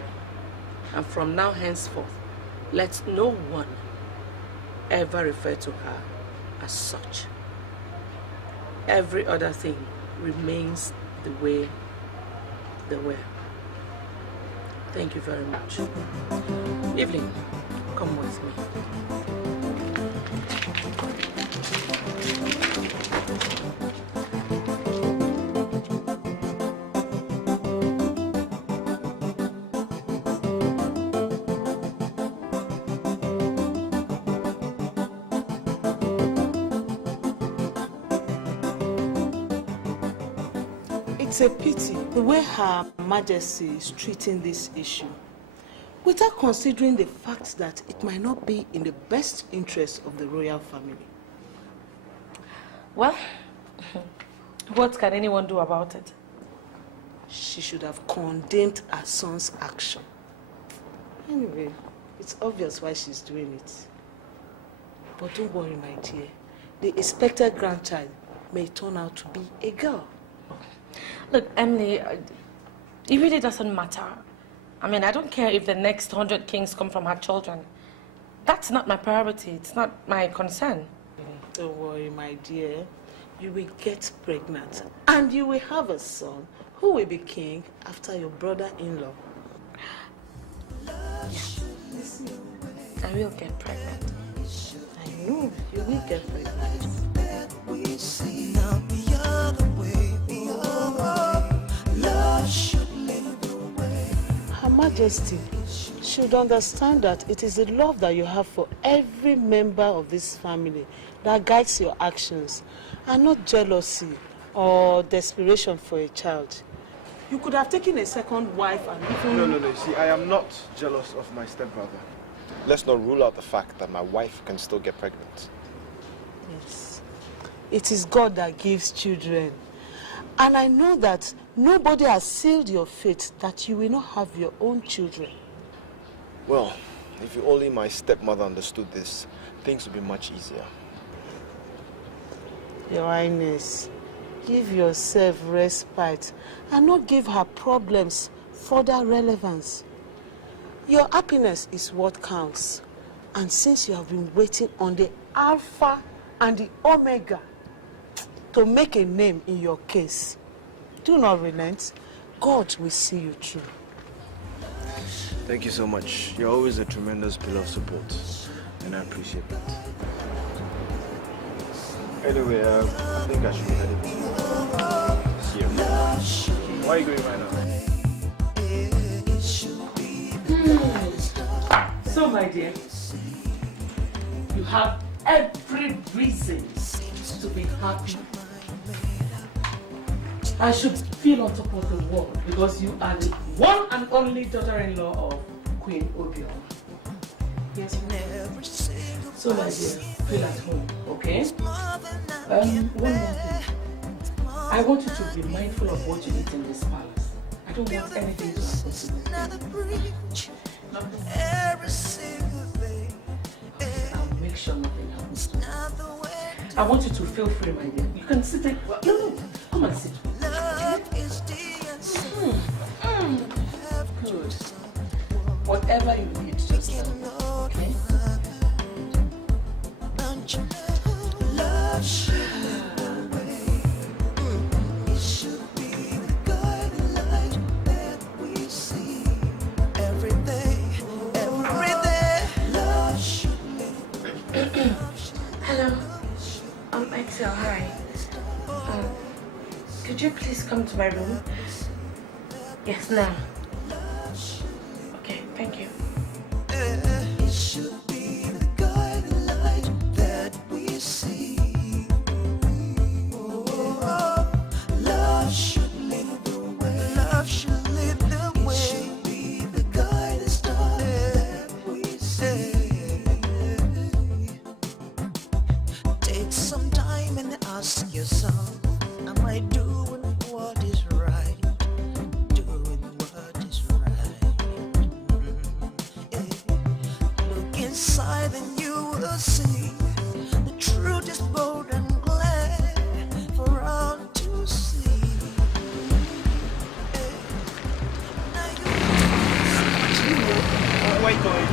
And from now henceforth, let no one ever refer to her as such. Every other thing remains the way they were. Thank you very much. Evelyn, come with me. It's a pity the way Her Majesty is treating this issue, without considering the fact that it might not be in the best interest of the royal family. Well, what can anyone do about it? She should have condemned her son's action. Anyway, it's obvious why she's doing it. But don't worry, my dear. The expected grandchild may turn out to be a girl. Look, Emily, it really doesn't matter. I mean, I don't care if the next 100 kings come from her children. That's not my priority. It's not my concern. Don't worry, my dear. You will get pregnant and you will have a son who will be king after your brother-in-law. Yeah. I will get pregnant. I know, you will get pregnant. Her Majesty should understand that it is the love that you have for every member of this family that guides your actions, and not jealousy or desperation for a child. You could have taken a second wife and even... No. See, I am not jealous of my stepbrother. Let's not rule out the fact that my wife can still get pregnant. Yes. It is God that gives children. And I know that nobody has sealed your fate that you will not have your own children. Well, if only my stepmother understood this, things would be much easier. Your Highness, give yourself respite and not give her problems further relevance. Your happiness is what counts. And since you have been waiting on the Alpha and the Omega to make a name in your case, do not relent. God will see you through. Thank you so much. You're always a tremendous pillar of support, and I appreciate that. Anyway, I think I should be headed. See you. Why are you going right now? So, my dear, you have every reason to be happy. I should feel on top of the world because you are the one and only daughter-in-law of Queen Obioma. Yes, ma'am. So, my dear, feel at home, okay? One more thing. I want you to be mindful of what you eat in this palace. I don't want anything to happen to you. I'll make sure nothing happens. I want you to feel free, my dear. You can sit there. No, come and sit. Good. Whatever you need, just let me know, okay? love should lead the way. It should be the guiding light that we see every day, every day. Love should lead the way. Hello, I'm Excel. Hi. Could you please come to my room? Yes, now. Okay, thank you. It should be the guiding light that we see. Oh, love should lead the way. Love should lead the way. It should be the guiding star that we see. Take some time and ask yourself, am I doing what is right? Doing what is right. Look inside and you will see the truth is bold and clear for all to see. Why going?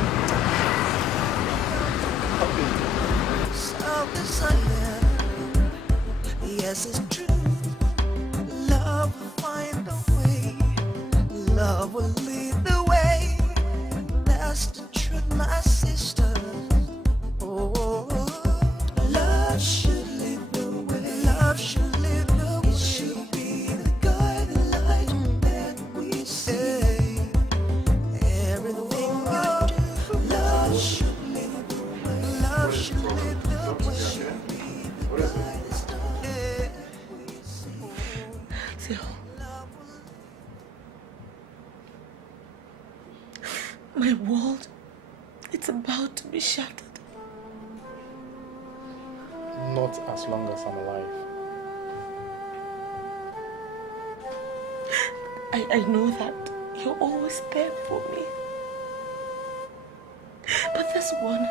Self-desire, yes, it's true. Love will find a way. Love will lead the way. That's the truth, my sister. Oh, love should lead the way. Love should lead the way. It should be the guiding light that we see. Everything you do, love should lead the way. Love should lead the way. So, my world, it's about to be shattered. Not as long as I'm alive. I know that you're always there for me. But this one,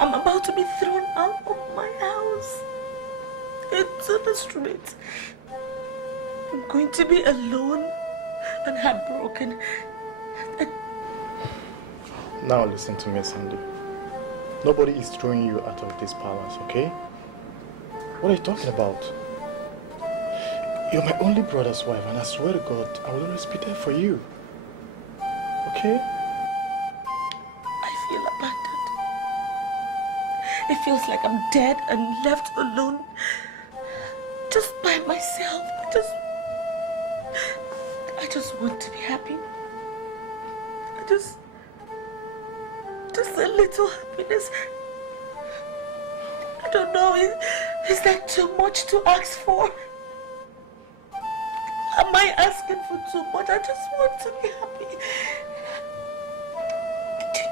I'm about to be thrown out of my house into the street. I'm going to be alone and heartbroken. Now listen to me, Sandy. Nobody is throwing you out of this palace, okay? What are you talking about? You're my only brother's wife, and I swear to God, I will always be there for you. Okay? I feel abandoned. It feels like I'm dead and left alone, just by myself. I just want to be happy. Just a little happiness. I don't know, is that too much to ask for? Am I asking for too much? I just want to be happy.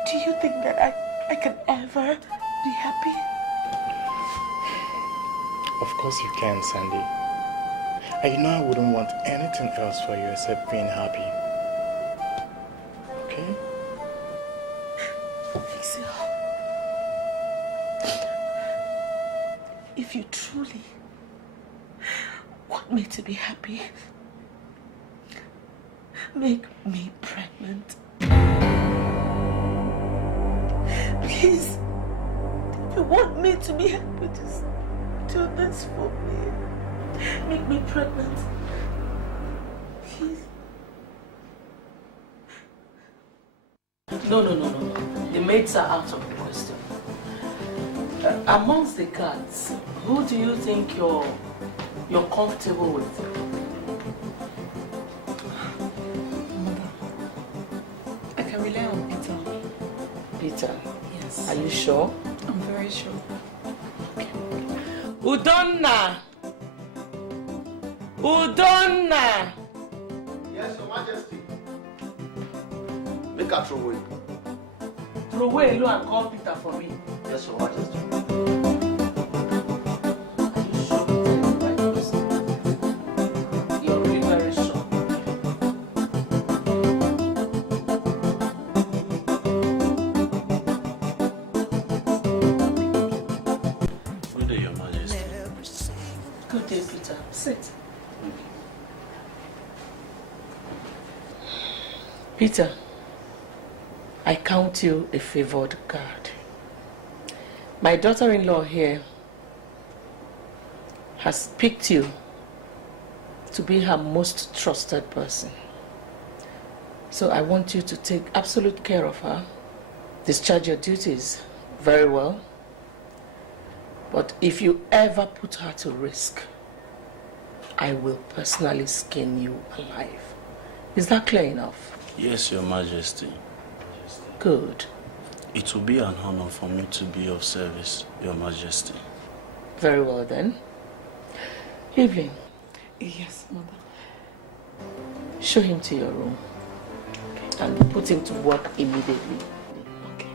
Do you think that I can ever be happy? Of course you can, Sandy. And you know I wouldn't want anything else for you except being happy. Okay? So, if you truly want me to be happy, make me pregnant. Please, if you want me to be happy, just do this for me. Make me pregnant. Please. No. The maids are out of the question. Amongst the guards, who do you think you're comfortable with? Mother, I can rely on Peter. Peter? Yes. Are you sure? I'm very sure. Udonna! Udonna! Yes, Your Majesty. Make her throw away. Throw away Elu and call Peter for me. Yes, Your Majesty. You're really very sure. Good day, Your Majesty. Good day, Peter. Sit. Peter, I count you a favored guard. My daughter-in-law here has picked you to be her most trusted person. So I want you to take absolute care of her, discharge your duties very well. But if you ever put her to risk, I will personally skin you alive. Is that clear enough? Yes, Your Majesty. Good. It will be an honor for me to be of service, Your Majesty. Very well then. Evelyn. Yes, Mother. Show him to your room. Okay. And put him to work immediately. Okay.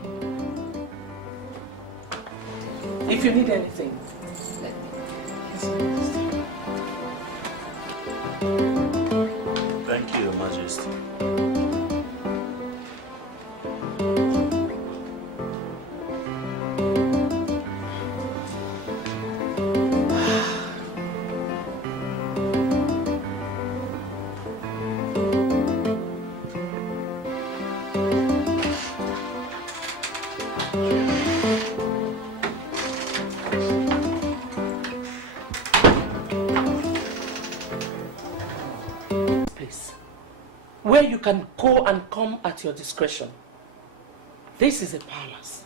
If you need anything, let me. Yes, Majesty. Thank you, Your Majesty. Where you can go and come at your discretion. This is a palace.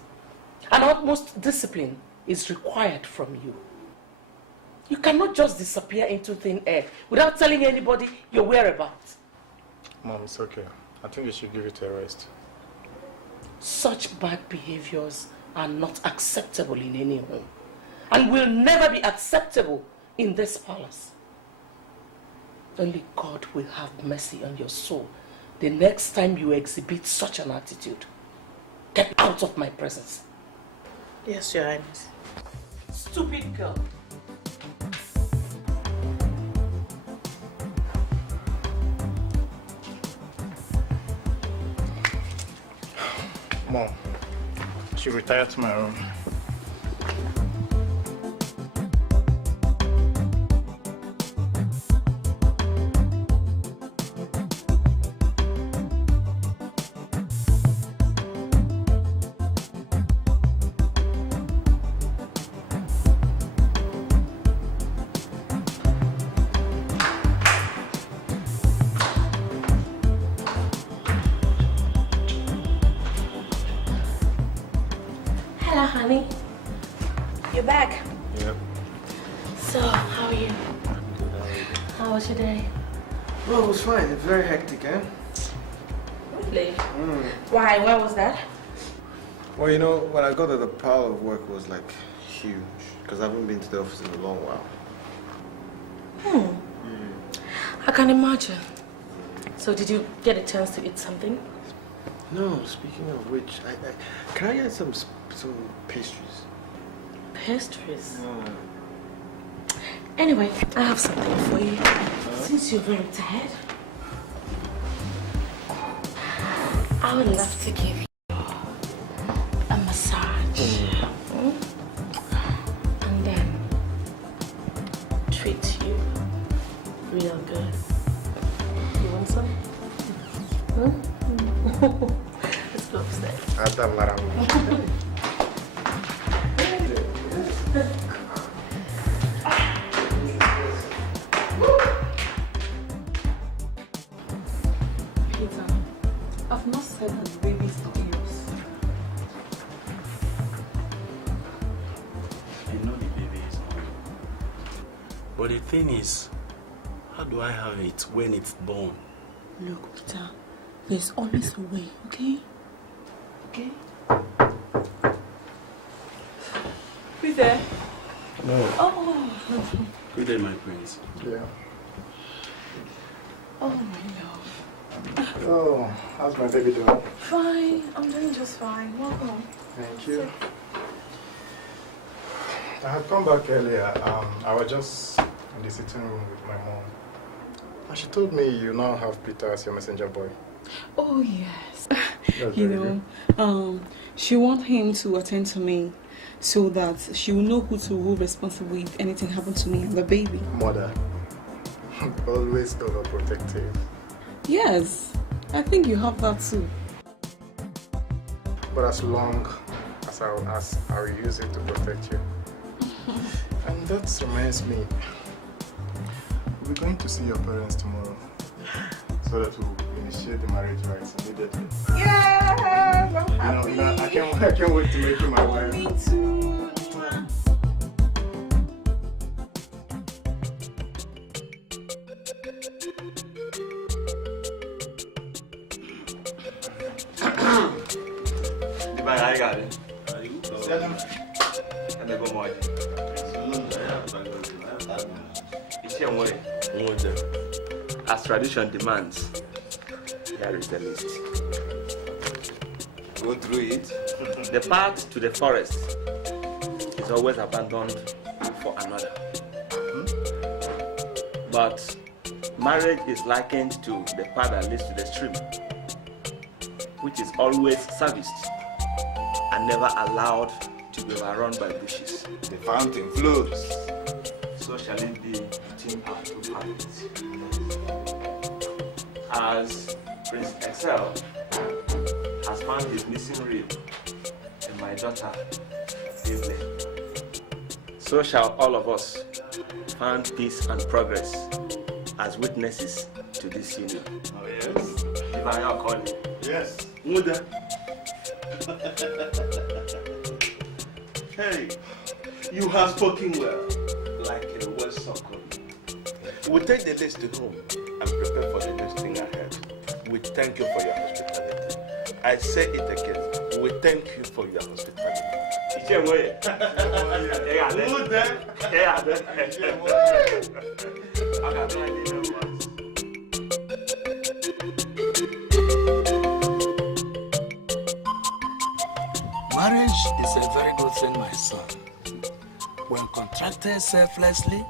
And utmost discipline is required from you. You cannot just disappear into thin air without telling anybody your whereabouts. Mom, it's okay. I think you should give it a rest. Such bad behaviors are not acceptable in any home and will never be acceptable in this palace. Only God will have mercy on your soul the next time you exhibit such an attitude. Get out of my presence. Yes, Your Highness. Stupid girl. Mom, she retired to my room. Hello, honey. You're back. Yep. So, how are you? How was your day? Well, it was fine. It's very hectic, eh? Really? Why? Why was that? Well, you know, when I got to the pile of work, it was like huge. Because I haven't been to the office in a long while. I can imagine. So, did you get a chance to eat something? No, speaking of which, can I get some pastries? Pastries? Anyway, I have something for you. Since you're very tired, I would love to give you a massage. And then treat you real good. You want some? Let's go upstairs. Peter, I've not said that the baby is not yours. I know the baby is mine. But the thing is, how do I have it when it's born? Look, Peter, there's always a way, okay? Okay? Who's there? No. Oh, Good day, my prince. Yeah. oh my love. Oh, how's my baby doing? Fine, I'm doing just fine. Welcome. Thank you. I had come back earlier. I was just in the sitting room with my mom. And she told me you now have Peter as your messenger boy. Oh, yes. That's You very know, she wants him to attend to me so that she will know who to hold responsible if anything happened to me and the baby. Mother, always overprotective. Yes, I think you have that too. But as long as as I'll use it to protect you. And that reminds me, we're going to see your parents tomorrow so that we'll initiate the marriage rites immediately. Yes! I'm happy. I can't wait to make you my wife. Me too. I got it. And I go more. As tradition demands, here is the list. Go through it. The path to the forest is always abandoned for another. But marriage is likened to the path that leads to the stream, which is always serviced and never allowed to be overrun by bushes. The fountain flows. So shall it be between our two families. As Prince Excel has found his missing rib in my daughter, Evelyn, so shall all of us find peace and progress as witnesses to this union. Oh, yes. If I am calling. Yes. Muda. Hey, you have spoken well, like a well-spoken. We'll take the list to home and prepare for the next thing ahead. We thank you for your hospitality. I say it again. We thank you for your hospitality. Marriage is a very good thing, my son. When contracted selflessly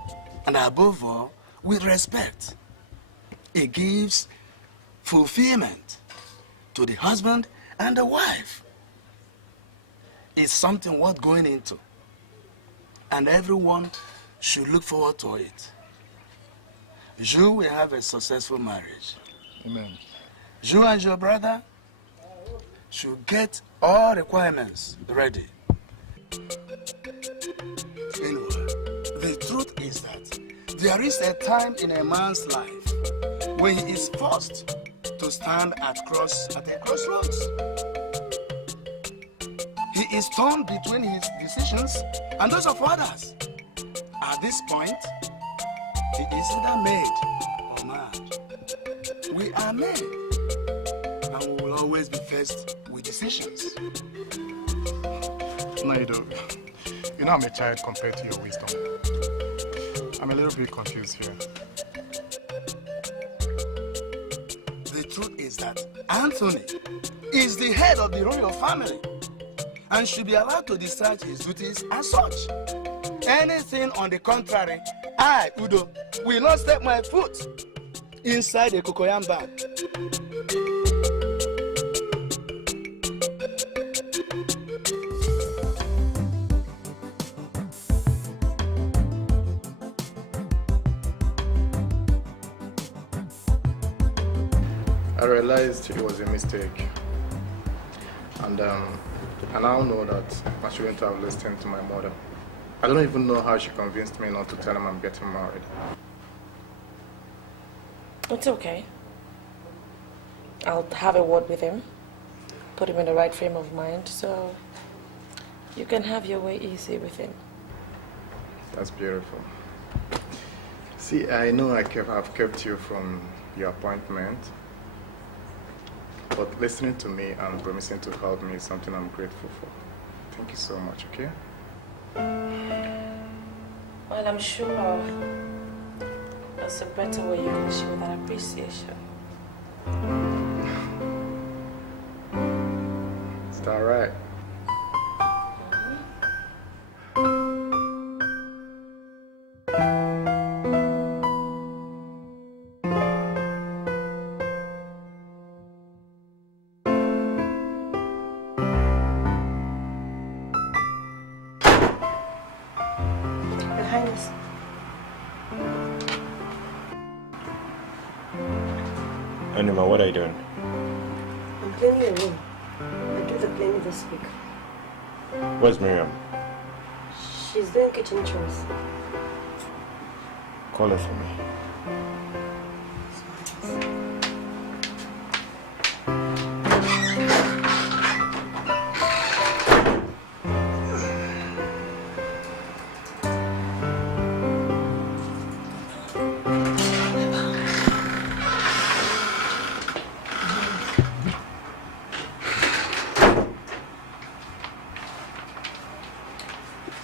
and above all, with respect, it gives fulfillment to the husband and the wife. It's something worth going into, and everyone should look forward to it. You will have a successful marriage. Amen. You and your brother should get all requirements ready. Anyway, the truth is that there is a time in a man's life when he is forced to stand at a crossroads. He is torn between his decisions and those of others. At this point, he is either made or mad. We are made, and we will always be faced with decisions. No, you don't. You know I'm a child compared to your wisdom. I'm a little bit confused here. The truth is that Anthony is the head of the royal family and should be allowed to discharge his duties as such. Anything on the contrary, I, Udo, will not step my foot inside a cocoyam bag. I realized it was a mistake. And I now know that I shouldn't have listened to my mother. I don't even know how she convinced me not to tell him I'm getting married. It's okay. I'll have a word with him, put him in the right frame of mind, so you can have your way easy with him. That's beautiful. See, I know I've kept you from your appointment, but listening to me and promising to help me is something I'm grateful for. Thank you so much, okay? Well, I'm sure there's a better way you can show that appreciation. Is that right? Anima, what are you doing? I'm cleaning your room. I do the cleaning this week. Where's Miriam? She's doing kitchen chores. Call her for me.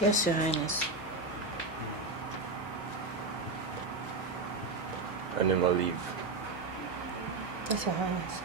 Yes, Your Highness. And then I'll leave. Yes, Your Highness.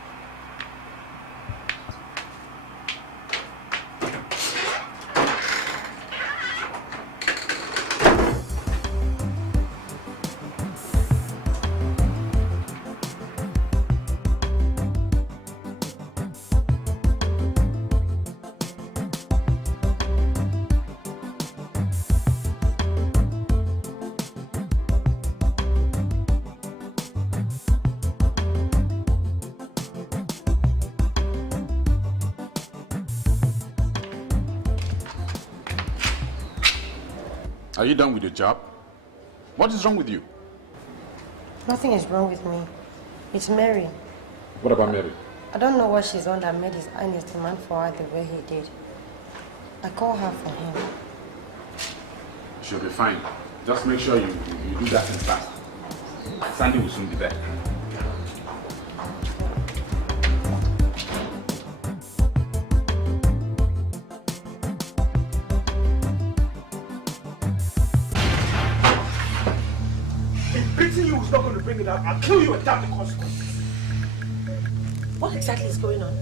Are you done with your job? What is wrong with you? Nothing is wrong with me. It's Mary. What about Mary? I don't know what she's on that made his highness demand for her the way he did. I called her for him. She'll be fine. Just make sure you do that in fast. Sandy will soon be back. Beating you is not going to bring it out. I'll kill you without the consequences. What exactly is going on?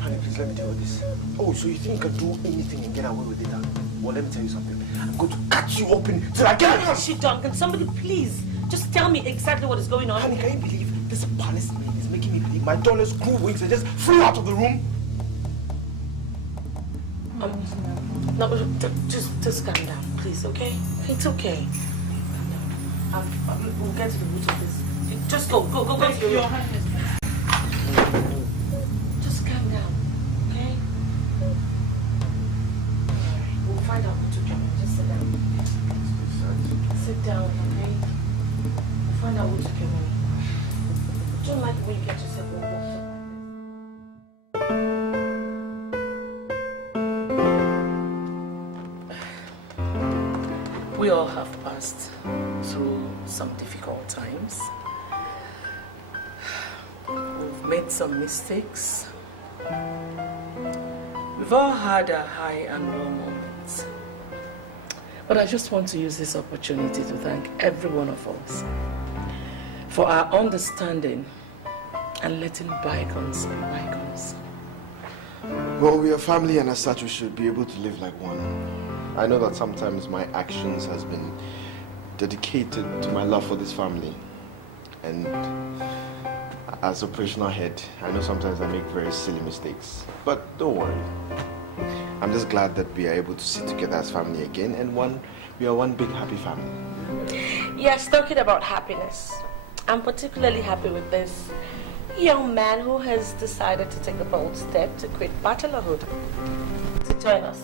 Honey, please let me tell you this. Oh, so you think you can do anything and get away with it? Huh? Well, let me tell you something. I'm going to cut you open till I get What you done? Can somebody please just tell me exactly what is going on? Honey, can you believe this palace maid is making me believe my dollars grew wings and just flew out of the room? No, just calm down, please, okay? It's okay. We'll get to the root of this. Just go to your room. Just calm down, okay? We'll find out what to do. Just sit down. Sit down, okay? We'll find out what to do. Don't like the way you get yourself worked up. We all have passed through some difficult times. We've made some mistakes. We've all had our high and low moments. But I just want to use this opportunity to thank every one of us for our understanding and letting bygones be bygones. Well, we are family and as such we should be able to live like one. I know that sometimes my actions has been dedicated to my love for this family. And as operational head, I know sometimes I make very silly mistakes. But don't worry. I'm just glad that we are able to sit together as family again and we are one big happy family. Yes, talking about happiness. I'm particularly happy with this young man who has decided to take a bold step to quit bachelorhood to join us.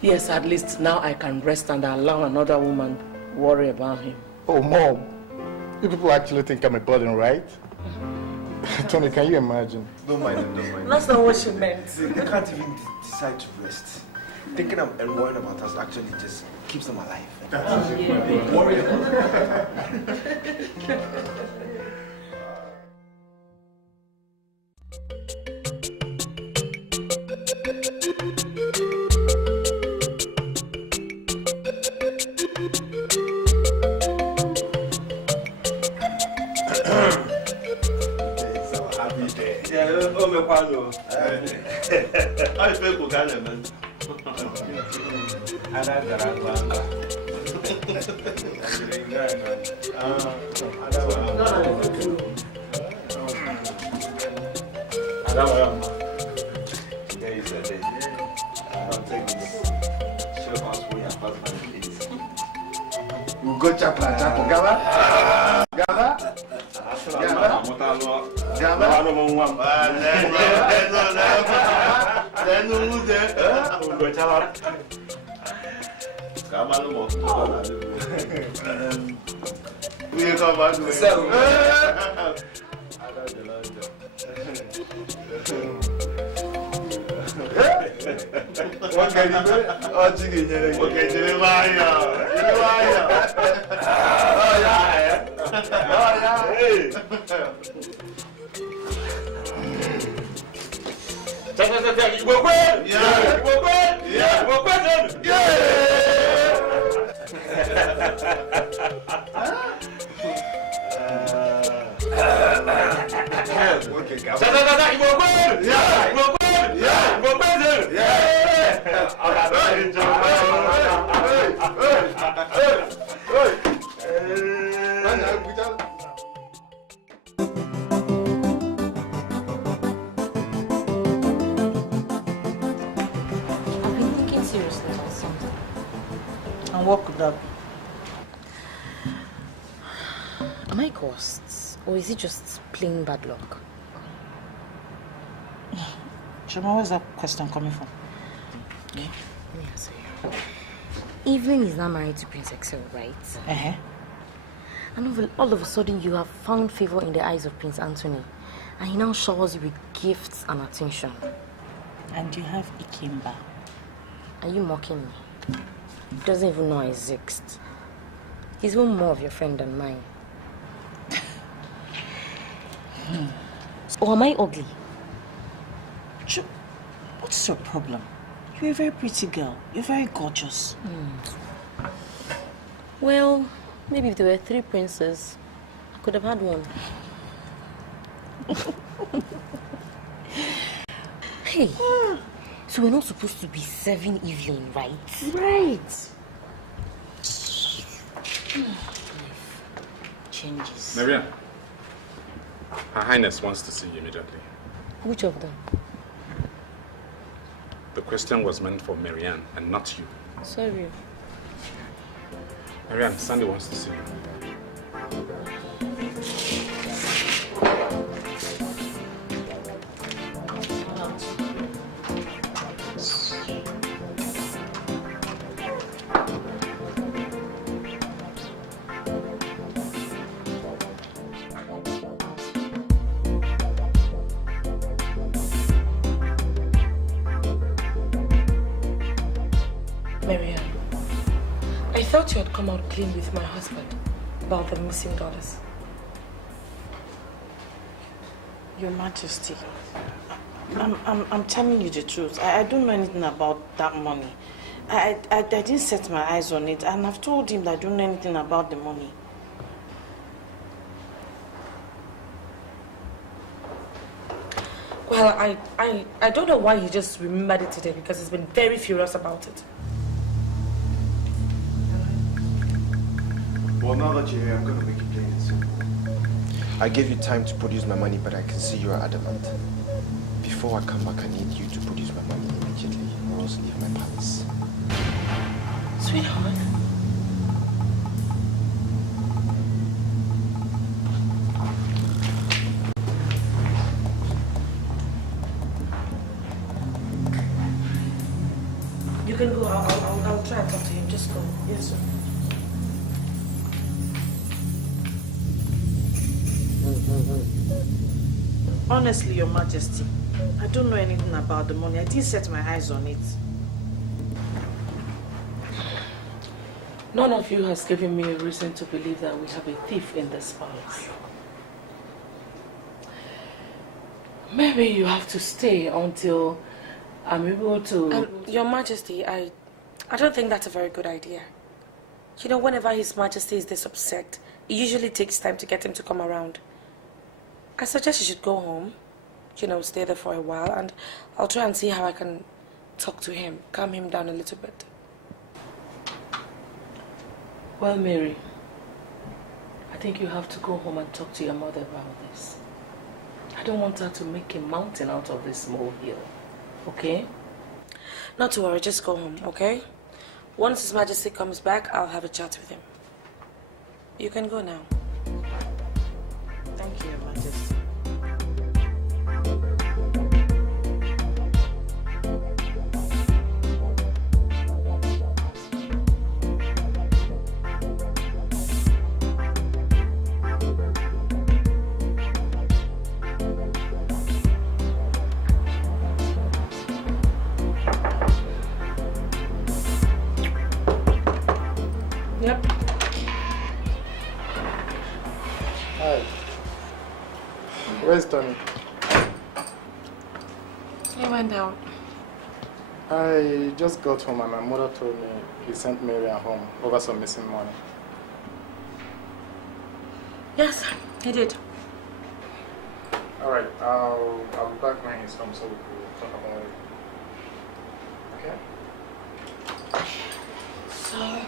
Yes, at least now I can rest and allow another woman worry about him. Oh, Mom. You people actually think I'm a burden, right? Tony, can you imagine? Don't mind it, don't mind it. That's not what she meant. They can't even decide to rest. Thinking and worrying about us actually just keeps them alive. Worry about it. Go chapel, Gaba. Gaba. Gaba. Gaba. And what could that be? Am I cursed? Or is it just plain bad luck? Shema, where's that question coming from? Let me answer you. Evelyn is now married to Prince Excel, right? Uh-huh. And all of a sudden you have found favor in the eyes of Prince Anthony. And he now showers you with gifts and attention. And you have Ikemba. Are you mocking me? He doesn't even know I exist. He's even more of your friend than mine. Or am I ugly? What's your problem? You're a very pretty girl. You're very gorgeous. Well, maybe if there were 3 princes, I could have had one. Hey, so we're not supposed to be serving Evelyn, right? Right. Changes. Marianne, Her Highness wants to see you immediately. Which of them? The question was meant for Marianne and not you. Sorry. Marianne, Sandy wants to see you. Marianne, I thought you had come out clean with my husband about the missing dollars. Your Majesty, I'm telling you the truth. I don't know anything about that money. I didn't set my eyes on it, and I've told him that I don't know anything about the money. Well, I don't know why you just remembered it today, because he's been very furious about it. Well, now that you're here, I'm going to make it plain and simple. I gave you time to produce my money, but I can see you are adamant. Before I come back, I need you to produce my money immediately, or else leave my palace. Sweetheart. You can go. I'll try and talk to him. Just go. Yes, sir. Honestly, Your Majesty, I don't know anything about the money. I didn't set my eyes on it. None of you has given me a reason to believe that we have a thief in this palace. Maybe you have to stay until I'm able to... Your Majesty, I don't think that's a very good idea. You know, whenever His Majesty is this upset, it usually takes time to get him to come around. I suggest you should go home, you know, stay there for a while, and I'll try and see how I can talk to him, calm him down a little bit. Well, Mary, I think you have to go home and talk to your mother about this. I don't want her to make a mountain out of this molehill, okay? Not to worry, just go home, okay? Once His Majesty comes back, I'll have a chat with him. You can go now. Thank you, Your Majesty. Hi. Where's Tony? He went out. I just got home and my mother told me he sent Marian home over some missing money. Yes, he did. Alright, I'll be back when he's home so we can talk about it. Okay? So...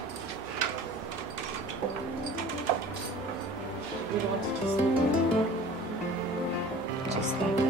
You don't want to just like that.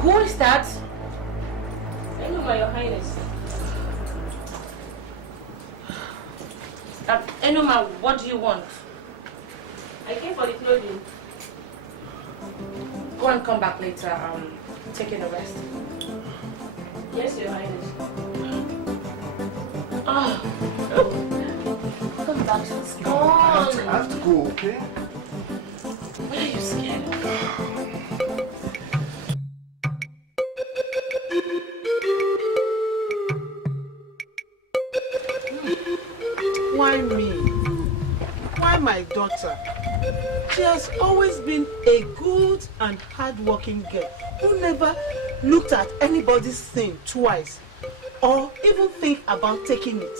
Who is that? Enuma, Your Highness. Enuma, what do you want? I came for the clothing. Go and come back later. I'm taking a rest. Yes, Your Highness. Ah. Come back, it's gone. I have to go, okay? What are you scared of? Why me? Why my daughter? She has always been a good and hard-working girl who never looked at anybody's thing twice or even think about taking it.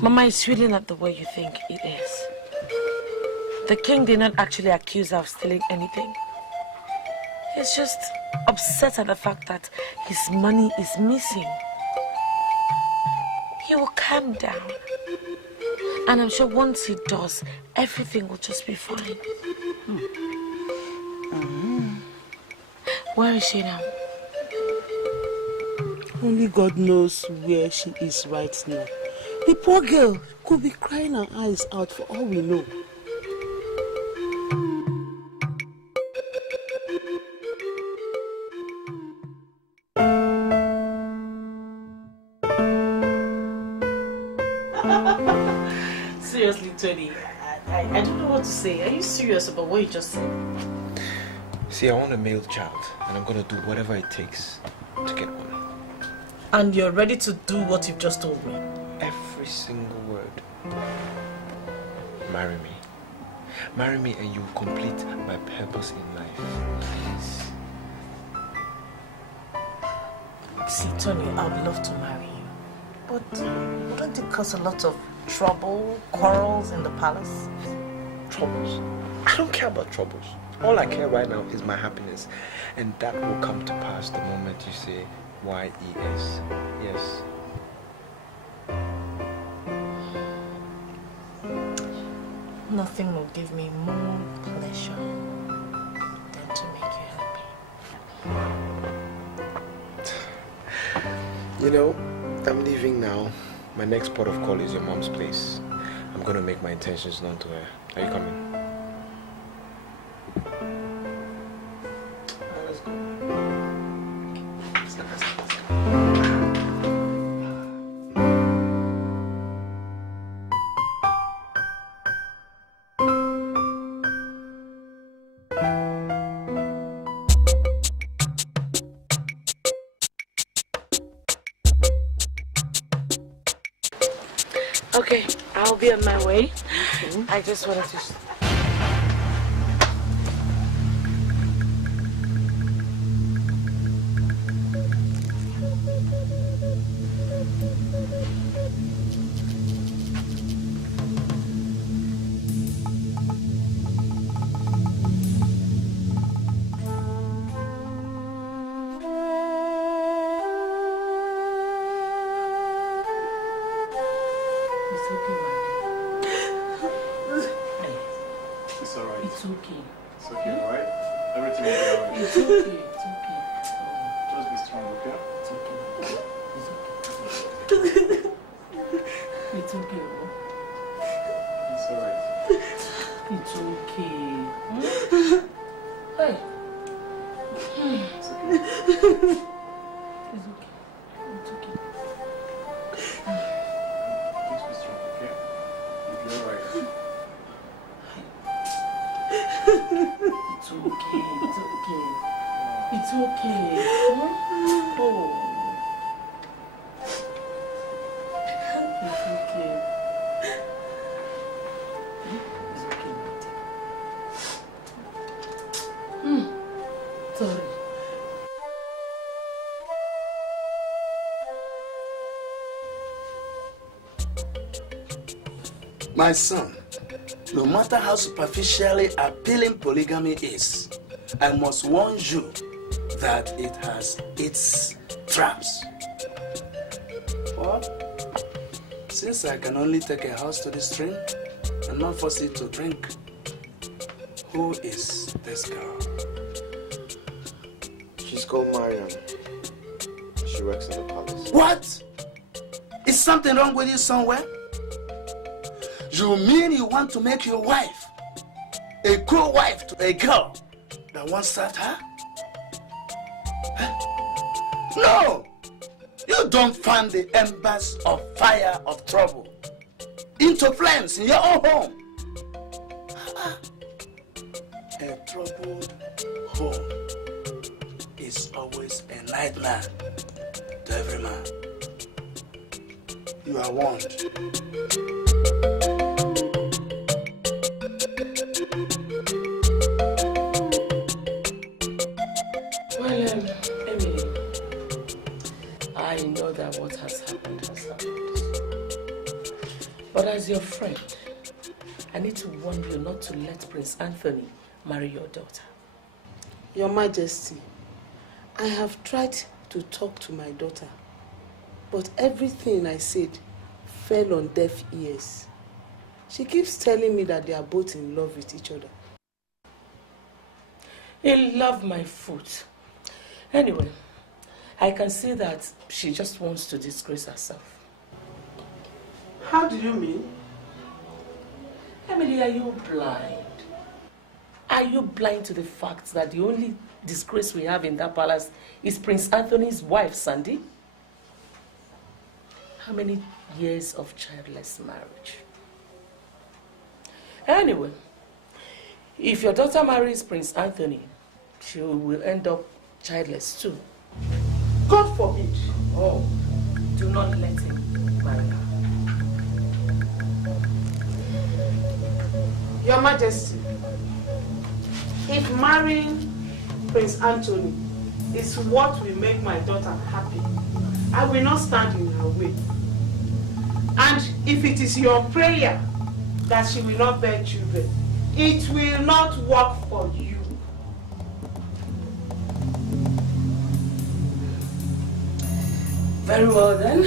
Mama, it's really not the way you think it is. The king did not actually accuse her of stealing anything. He's just upset at the fact that his money is missing. He will calm down. And I'm sure once he does, everything will just be fine. Where is she now? Only God knows where she is right now. The poor girl could be crying her eyes out for all we know. Seriously, Tony, I don't know what to say. Are you serious about what you just said? See, I want a male child, and I'm gonna do whatever it takes to get one. And you're ready to do what you've just told me? Every single word. Marry me. Marry me and you will complete my purpose in life. Please. See, Tony, I'd love to marry you. But wouldn't it cause a lot of trouble, quarrels in the palace? Troubles? I don't care about troubles. All I care right now is my happiness. And that will come to pass the moment you say Y-E-S. Yes. Nothing will give me more pleasure than to make you happy. You know, I'm leaving now. My next port of call is your mom's place. I'm going to make my intentions known to her. Are you coming? Let's go. Okay, I'll be on my way. I just wanted to... alright. It's okay. It's okay, alright? Everything will be alright. It's okay. It's okay. Just be strong, okay? It's okay. It's okay. It's okay. It's alright. It's okay. Hey. It's okay. It's okay. It's okay. Just be strong, okay? You'll be alright. It's okay. It's okay. It's okay. Oh. It's okay. It's okay. Sorry. My son, no matter how superficially appealing polygamy is, I must warn you that it has its traps. What? Since I can only take a horse to the stream and not force it to drink, who is this girl? She's called Mariam. She works in the palace. What? Is something wrong with you somewhere? You mean you want to make your wife a co-wife to a girl that once served her? Huh? No! You don't fan the embers of fire of trouble into flames in your own home. A troubled home is always a nightmare to every man. You are warned. Well, Emily, I know that what has happened has happened. But as your friend, I need to warn you not to let Prince Anthony marry your daughter. Your Majesty, I have tried to talk to my daughter, but everything I said fell on deaf ears. She keeps telling me that they are both in love with each other. In love, my foot. Anyway, I can see that she just wants to disgrace herself. How do you mean? Emily, are you blind? Are you blind to the fact that the only disgrace we have in that palace is Prince Anthony's wife, Sandy? How many years of childless marriage? Anyway, if your daughter marries Prince Anthony, she will end up childless too. God forbid. Oh, do not let him marry her. Your Majesty, if marrying Prince Anthony is what will make my daughter happy, I will not stand in her way. And if it is your prayer that she will not bear children, it will not work for you. Very well then.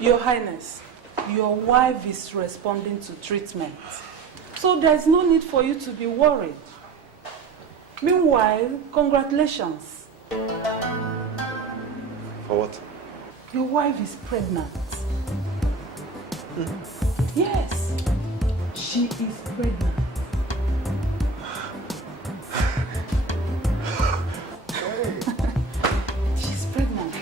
Your Highness, your wife is responding to treatment. So there's no need for you to be worried. Meanwhile, congratulations. For what? Your wife is pregnant. Yes, she is pregnant. She's pregnant.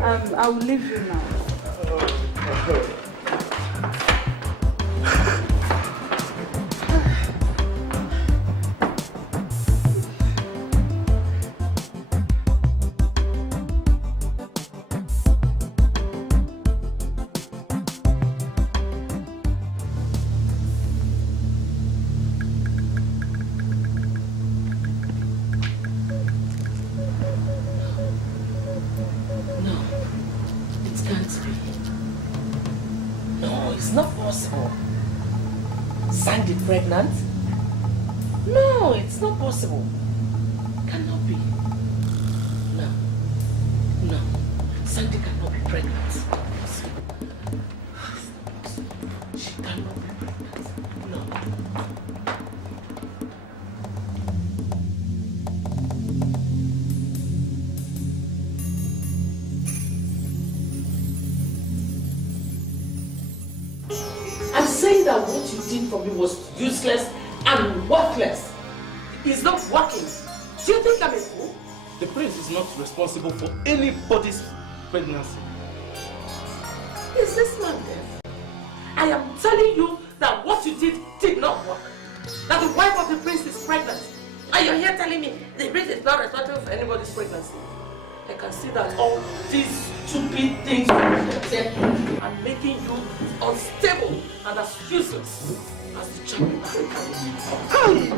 I will leave you now. Pregnant? No, it's not possible. Cannot be. No. No. Sandy cannot be pregnant. She cannot be pregnant. No. I'm saying that what you did for me was useless and worthless. It's not working. Do you think I'm a fool? The prince is not responsible for anybody's pregnancy. Is this man deaf? I am telling you that what you did not work. That the wife of the prince is pregnant. And you're here telling me the prince is not responsible for anybody's pregnancy. I can see that all these stupid things are making you unstable and as useless as the child that I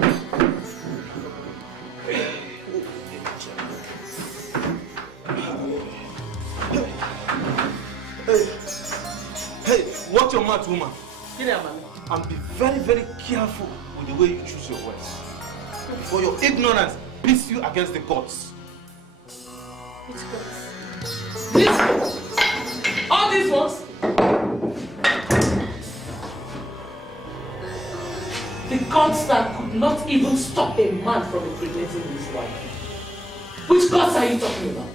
Hey, watch your mouth, woman. And be very, very careful with the way you choose your words. For your ignorance beats you against the gods. Which gods? These ones? All these ones? The gods that could not even stop a man from impregnating his wife. Which gods are you talking about?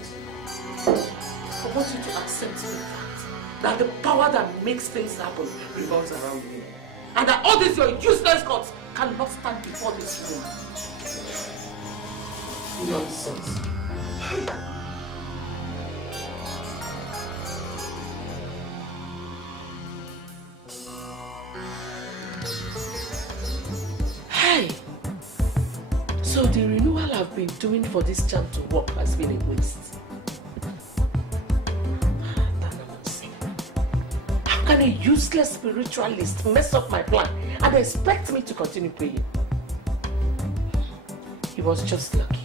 I want you to accept the fact that the power that makes things happen revolves around you. And that all these your useless gods cannot stand before this woman. Nonsense. Hey! So the renewal I've been doing for this charm to work has been a waste. How can a useless spiritualist mess up my plan and expect me to continue praying? He was just lucky.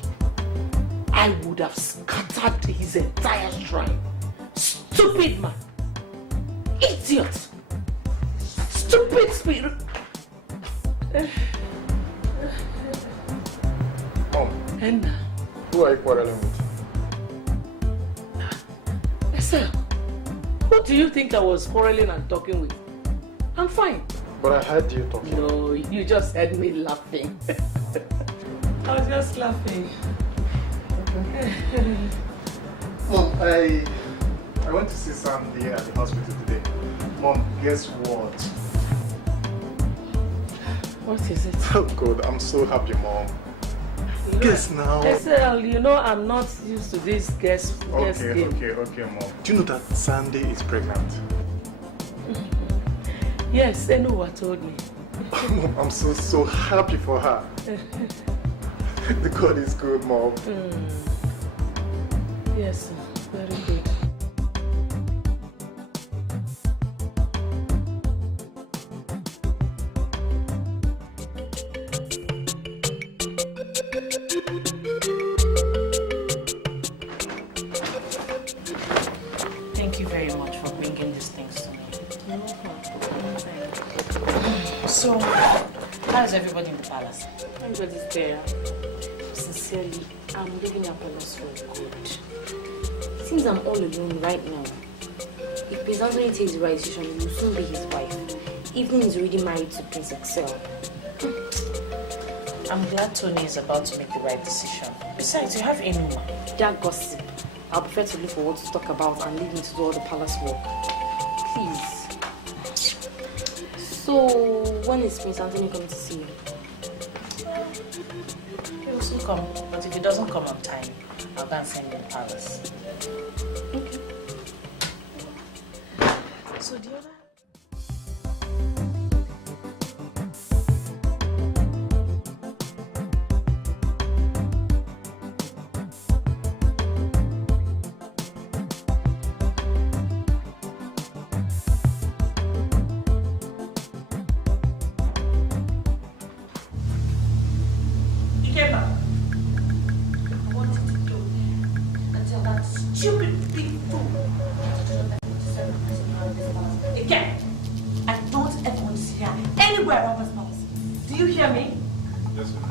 I would have scattered his entire shrine. Stupid man! Idiot! Stupid spirit! Mom, Henna. who are you quarreling with? Esther, what do you think I was quarreling and talking with? I'm fine. But I heard you talking. No, you just heard me laughing. I was just laughing. Mom, I went to see Sandy at the hospital today. Mom, guess what? What is it? Oh God, I'm so happy, Mom. Guess now. Esther, you know I'm not used to this guess game. Okay, Mom. Do you know that Sandy is pregnant? Yes, Enuwa told me. Mom, I'm so happy for her. The God is good, Mom. Yes, very good. Thank you very much for bringing these things to me. So, how is everybody in the palace? Everybody's there. Sincerely, I'm leaving your palace for good. Since I'm all alone right now, if Prince Anthony takes the right decision, he will soon be his wife. Evelyn is already married to Prince Excel. I'm glad Tony is about to make the right decision. Besides, you have Enuma. That gossip. I'll prefer to look for what to talk about and leave me to do all the palace work. Please. So, when is Prince Anthony coming to see you? He will soon come, but if he doesn't come on time, I'll go and send him to the palace. Okay. So the other... Stupid big fool. Again, I don't ever want to see her anywhere around this palace. Do you hear me? Yes, ma'am.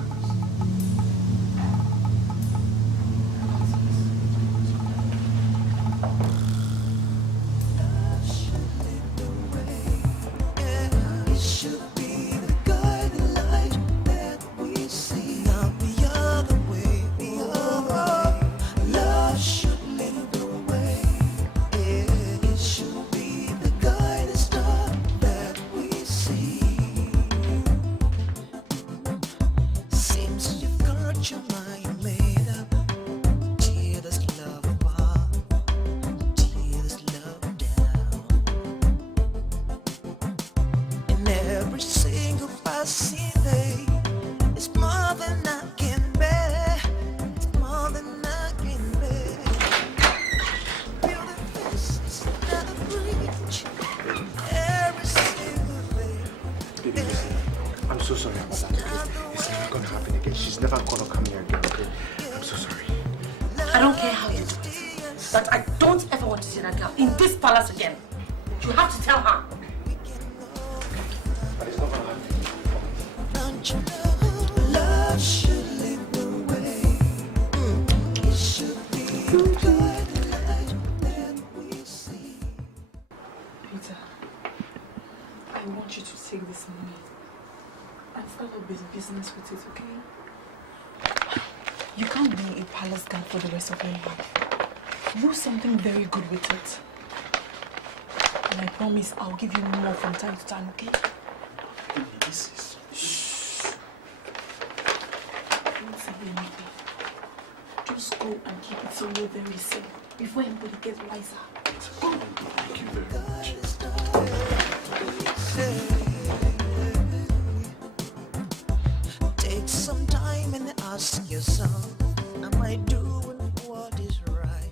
I'm so sorry about that, okay? It's never gonna happen again. She's never gonna come here again, okay? I'm so sorry. I don't care how you do it, but I don't ever want to see that girl in this palace again. You have to tell her. But it's not gonna happen. Love should lead the way. It should be the light that we see. Peter, I want you to take this money and start a business with it, okay? You can't be a palace girl for the rest of your life. Do something very good with it. And I promise I'll give you more from time to time, okay? This is... Shh. Don't say anything. Just go and keep it somewhere very safe before anybody gets wiser. Go. Thank you very much. Take some time and ask yourself, am I doing what is right?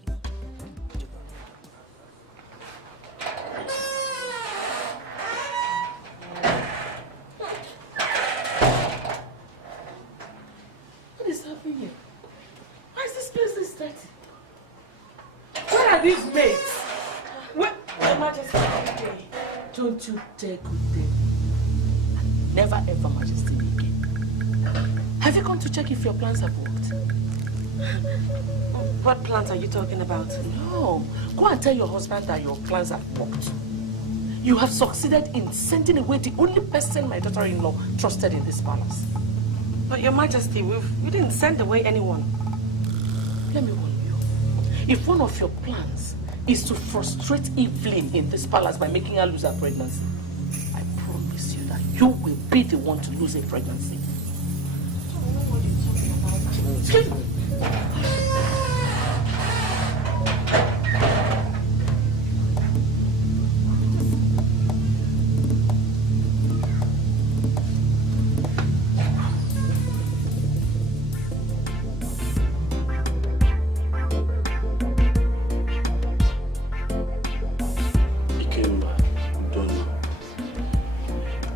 What is happening here? Why is this place this dirty? Where are these maids? Where? Your Majesty, don't you dare go there. Never ever, Majesty, again. Have you gone to check if your plans have worked? What plans are you talking about? No. Go and tell your husband that your plans have worked. You have succeeded in sending away the only person my daughter-in-law trusted in this palace. But Your Majesty, we didn't send away anyone. Let me warn you. If one of your plans is to frustrate Evelyn in this palace by making her lose her pregnancy, I promise you that you will be the one to lose a pregnancy. Excuse me.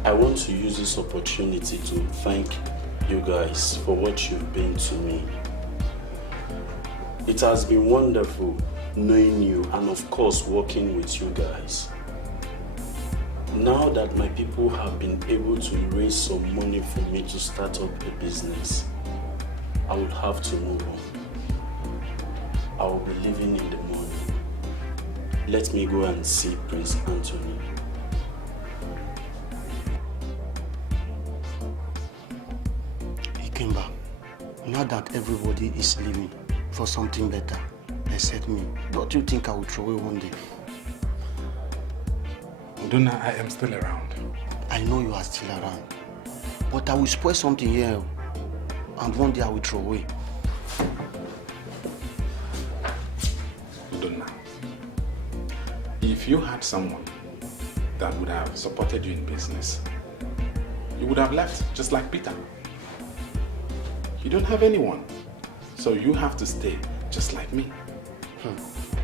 I want to use this opportunity to thank you guys for what you've been to me. It has been wonderful knowing you and of course working with you guys. Now that my people have been able to raise some money for me to start up a business, I will have to move on. I will be leaving in the morning. let me go and see Prince Anthony. Ikemba, now that everybody is leaving for something better, except me, don't you think I will throw away one day? Udonna, I am still around. I know you are still around, but I will spoil something here, and one day I will throw away. Udonna, if you had someone that would have supported you in business, you would have left, just like Peter. You don't have anyone, so you have to stay, just like me.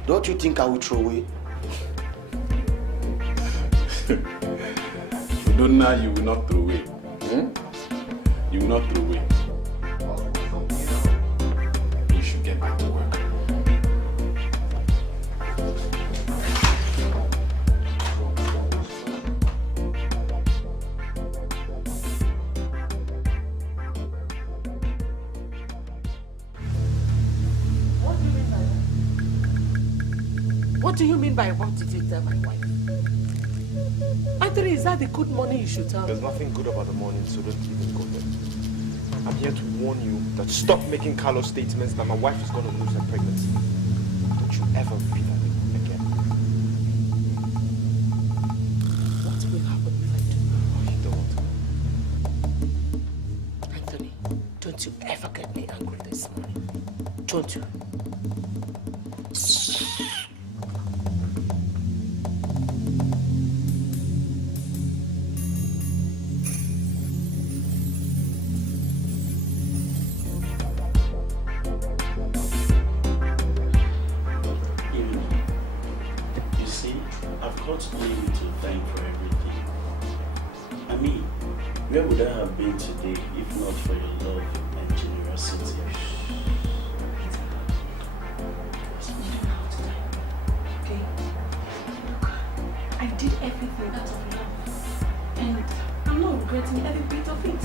Don't you think I will throw away? Udonna, you will not throw away. You will not throw away. You should get back to work. What do you mean by what did you tell my wife? Anthony, is that the good morning you should tell me? There's nothing good about the morning, so don't even go there. I'm here to warn you that stop making Carlos statements that my wife is going to lose her pregnancy. Don't you ever repeat that again. What will happen if I do? You don't. Anthony, don't you ever get me angry this morning. Don't you? Where would I have been today if not for your love and generosity? Okay? Look, I did everything out of love. And I'm not regretting every bit of it.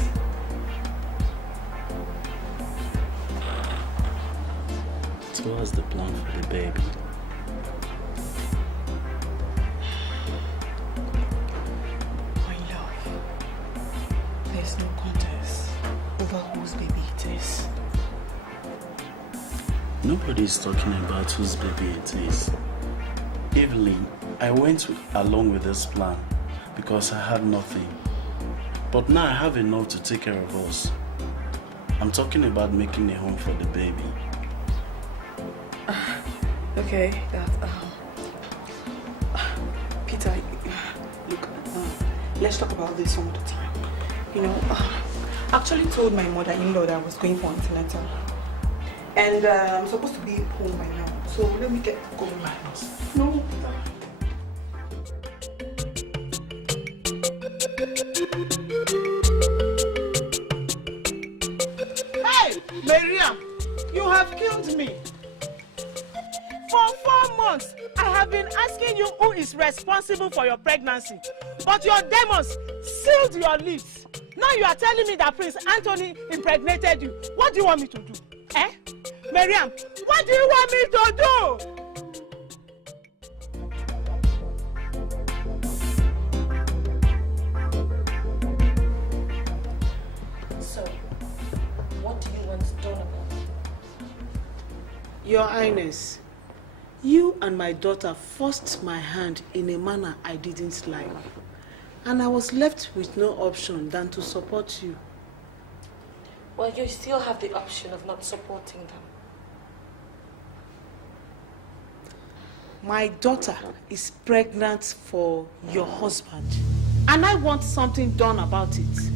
So what's the plan for the baby? There's no contest over whose baby it is. Nobody's talking about whose baby it is. Evelyn, I went along with this plan because I had nothing. But now I have enough to take care of us. I'm talking about making a home for the baby. Okay, Peter, look, let's talk about this some other time. You know, I actually told my mother-in-law that I was going for antenatal. And I'm supposed to be home by now. So let me get going my house. No, Hey, Miriam, you have killed me. For 4 months, I have been asking you who is responsible for your pregnancy. But your demons sealed your lips. Now you are telling me that Prince Anthony impregnated you. What do you want me to do? Eh? Miriam, what do you want me to do? So, what do you want done about it? Your Highness, you and my daughter forced my hand in a manner I didn't like. And I was left with no option than to support you. Well, you still have the option of not supporting them. My daughter is pregnant for your husband. And I want something done about it.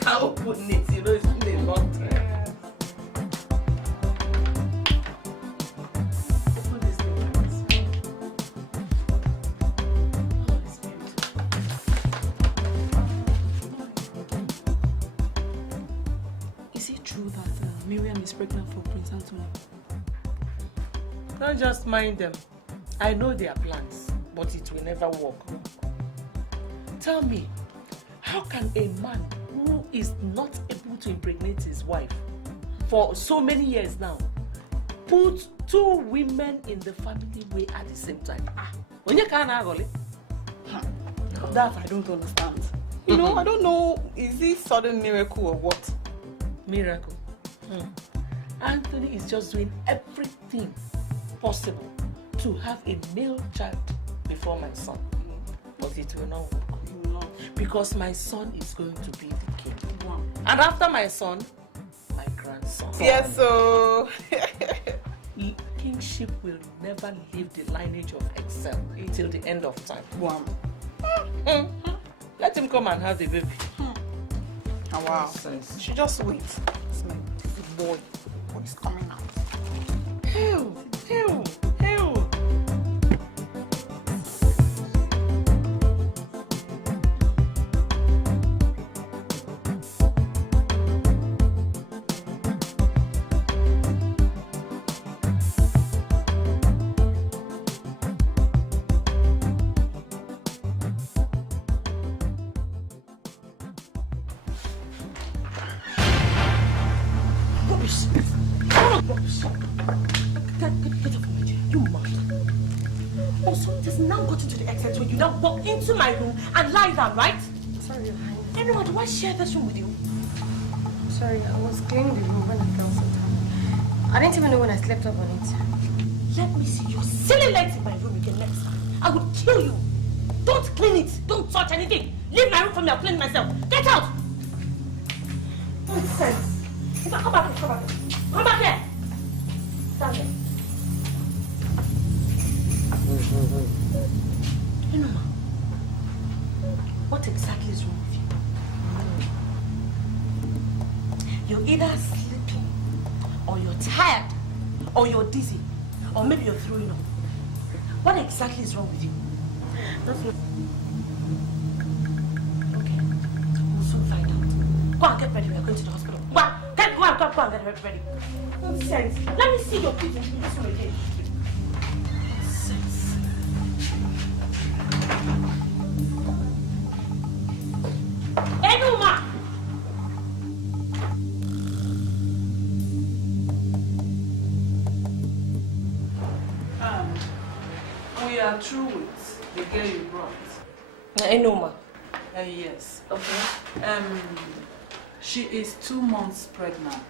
can't open it. You know, it's been a long time. Open this thing like this. Oh, it's beautiful. Is it true that Miriam is pregnant for Prince Anthony? Don't just mind them. I know their plans, but it will never work. Tell me, how can a man who is not able to impregnate his wife for so many years now put two women in the family way at the same time? That I don't understand. You know, I don't know, is this sudden miracle or what? Miracle? Anthony is just doing everything possible to have a male child before my son. But it will not work. Because my son is going to be the king. Wow. And after my son, my grandson. Yes, so kingship will never leave the lineage of Excel till the end of time. Wow. Let him come and have the baby. Oh, wow. She just waits. It's my good boy. What's coming out? Ew, ew, ew. Walk into my room and lie down, right? Sorry, anyone, do I share this room with you? Sorry, I was cleaning the room when I felt so tired. I didn't even know when I slept up on it. Let me see your silly legs in my room again next time. I would kill you. Don't clean it. Don't touch anything. Leave my room for me. I'll clean it myself. Get out. Nonsense. If I come back here, come back here. Come back here. Stand there. Enoma, what exactly is wrong with you? You're either sleeping, or you're tired, or you're dizzy, or maybe you're throwing up. What exactly is wrong with you? Nothing. Okay, we'll soon find out. Go and get ready, we are going to the hospital. Go and get ready. Nonsense. Let me see your feet in this room again. Nonsense. Enoma! We are through with the girl you brought. Enoma. Yes. Okay. She is 2 months pregnant.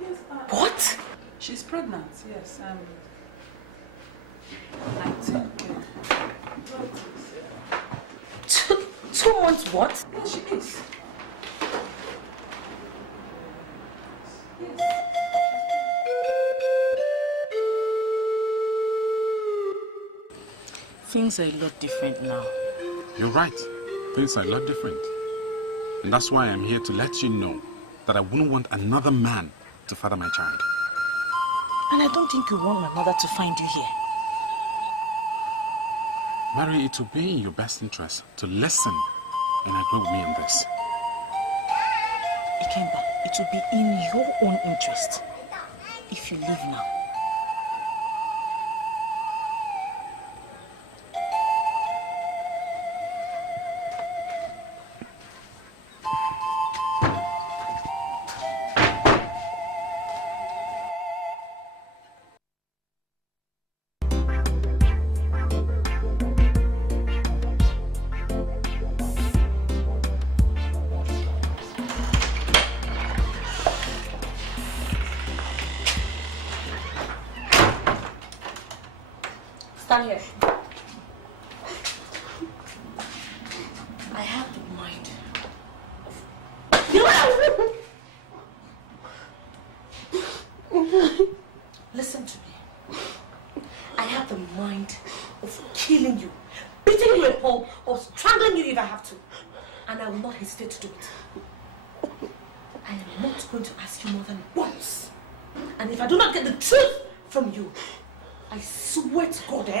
Yes. What? She's pregnant. Yes. I think. 2 months what? Yes, she is. Things are a lot different now. You're right. Things are a lot different. And that's why I'm here to let you know that I wouldn't want another man to father my child. And I don't think you want my mother to find you here. Mary, it will be in your best interest to listen and agree with me on this. Ikemba, it will be in your own interest if you leave now. Stand here. I have the mind of... Listen to me. I have the mind of killing you, beating you a pulp, or strangling you if I have to. and I will not hesitate to do it. I am not going to ask you more than once. And if I do not get the truth from you, I swear to God,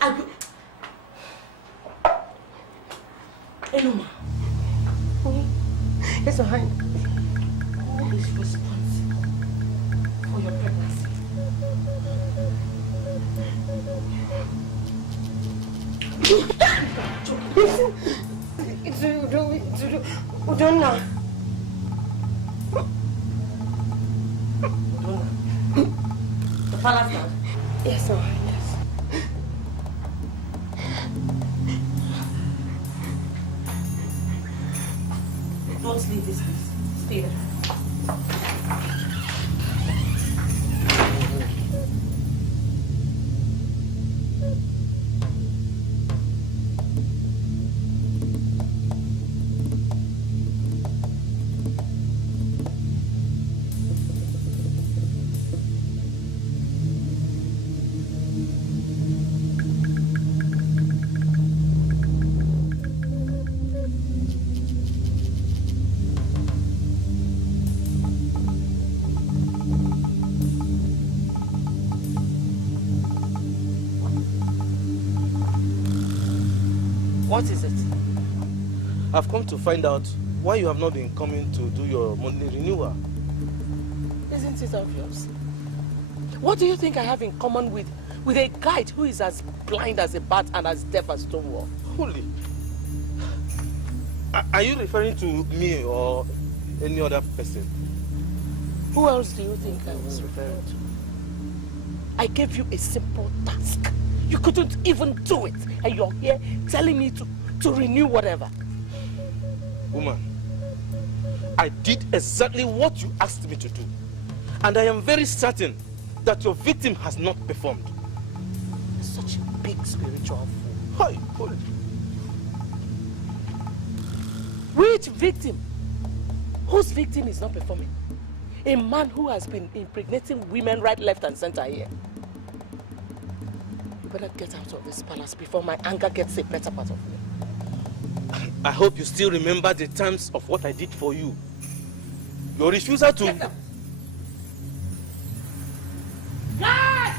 I will... Enoma. Yes, my hand. Who is responsible for your pregnancy? It's Udonna. The palace guard? Yes, ma. Yes. Don't leave this place. Stay there. What is it? I've come to find out why you have not been coming to do your monthly renewal. Isn't it obvious? What do you think I have in common with a guide who is as blind as a bat and as deaf as Stonewall? Holy. Are you referring to me or any other person? Who else do you think I was referring to? I gave you a simple task. You couldn't even do it, and you're here telling me to renew whatever. Woman, I did exactly what you asked me to do. And I am very certain that your victim has not performed. Such a big spiritual fool. Hi, holy. Which victim? Whose victim is not performing? A man who has been impregnating women right, left, and center here. You better get out of this palace before my anger gets a better part of me. I hope you still remember the terms of what I did for you. Your refusal to... Get out. God!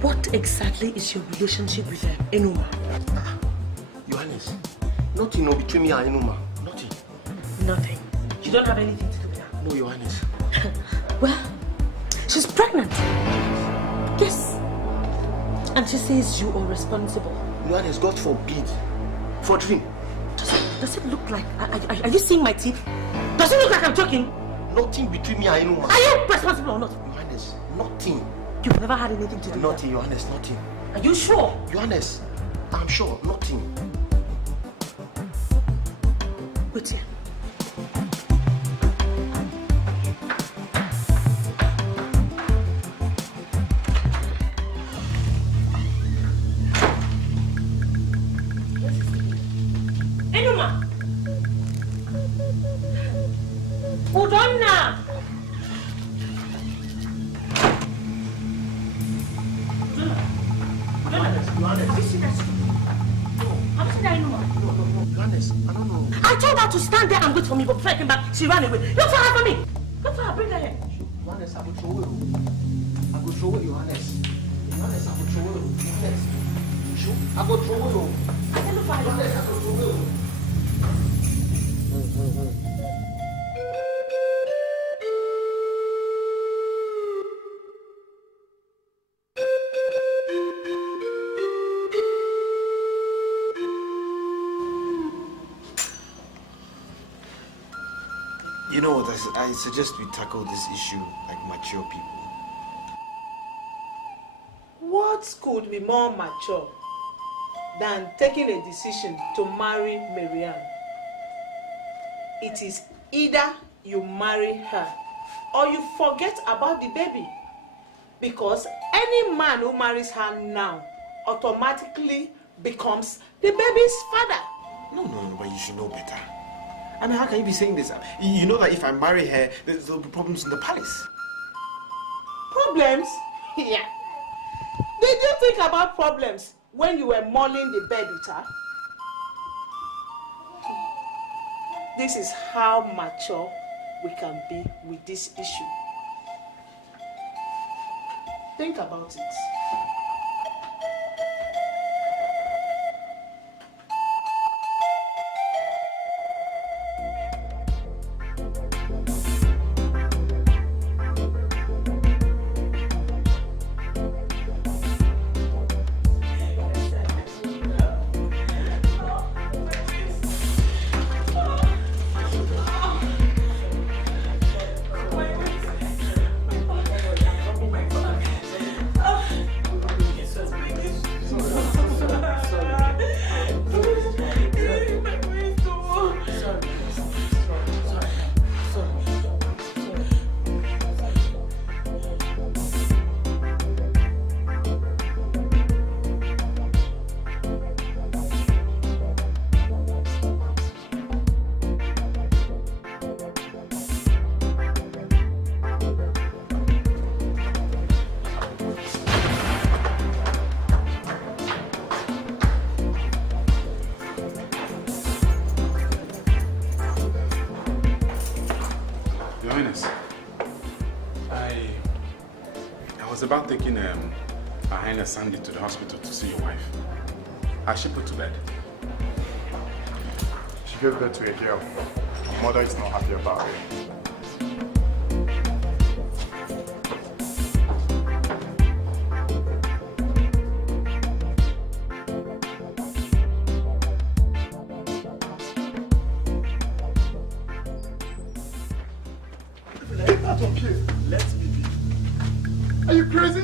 What exactly is your relationship with Enoma? Johannes, nothing no between me and Enoma. Nothing. Nothing. You don't have anything to do with her? No, Johannes. Well, she's pregnant. Yes. And she says you are responsible. Johannes, God forbid. For dream. Does it look like... Are you seeing my teeth? Does it look like I'm joking? Nothing between me and Enoma. Are you responsible or not? Johannes, nothing. You've never had anything to do with her? Nothing, Johannes, nothing. Are you sure? Johannes, I'm sure, nothing. Wait here. Enoma! Udonna! Have you seen that stupid? Have you seen that Enoma? No, Johannes, I don't know. I told her to stand there and wait for me, but before I came back, she ran away. Look for her for me! Look for her, bring her here. Johannes, I will throw it. I will throw it, Johannes. Johannes, I will throw it. Johannes. I will throw it. I said look for her. Johannes, I will throw it. You know what, I suggest we tackle this issue like mature people. What could be more mature than taking a decision to marry Marianne? It is either you marry her or you forget about the baby. Because any man who marries her now automatically becomes the baby's father. No, but you should know better. I mean, how can you be saying this? You know that if I marry her, there'll be problems in the palace. Problems? Yeah. Did you think about problems when you were mulling the bed with her? This is how mature we can be with this issue. Think about it. About taking Her Highness Sandy to the hospital to see your wife. Has she put to bed? She gave birth to a girl. Her mother is not happy about it. Get out of here! Let's be. Are you crazy?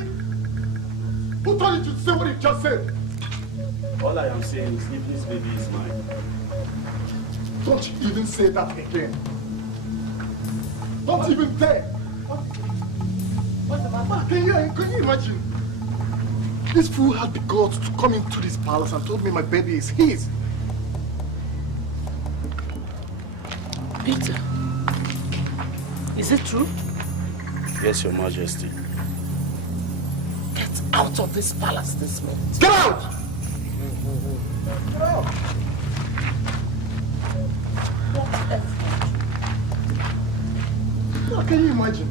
Who told you to say what you just said? All I am saying is if this baby is mine. Don't you even say that again. Don't even dare. What's the matter? Can you imagine? This fool had the guts to come into this palace and told me my baby is his. Peter, is it true? Yes, Your Majesty. Get out of this palace this minute. Get out! Get out! How can you imagine?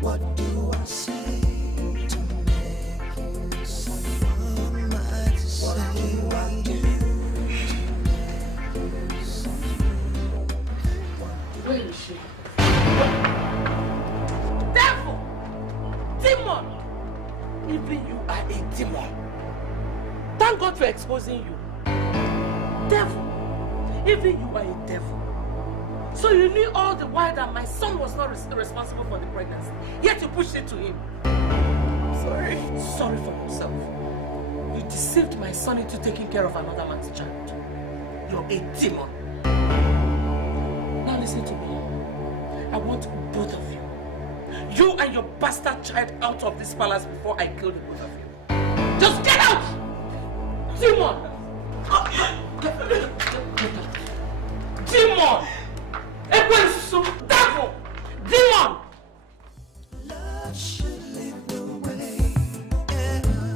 What do I say to make you someone might say? What do I do to make you someone? Where is she? Devil! Demon! Even you are a demon. Thank God for exposing you. Devil! Even you are a devil. So you knew all the while that my son was not responsible for the pregnancy, yet you pushed it to him. Sorry. Sorry for yourself. You deceived my son into taking care of another man's child. You're a demon. Now listen to me. I want both of you. You and your bastard child out of this palace before I kill the both of you. Just get out! Demon! Get out. Demon! Devil! Demon! Love should lead the way.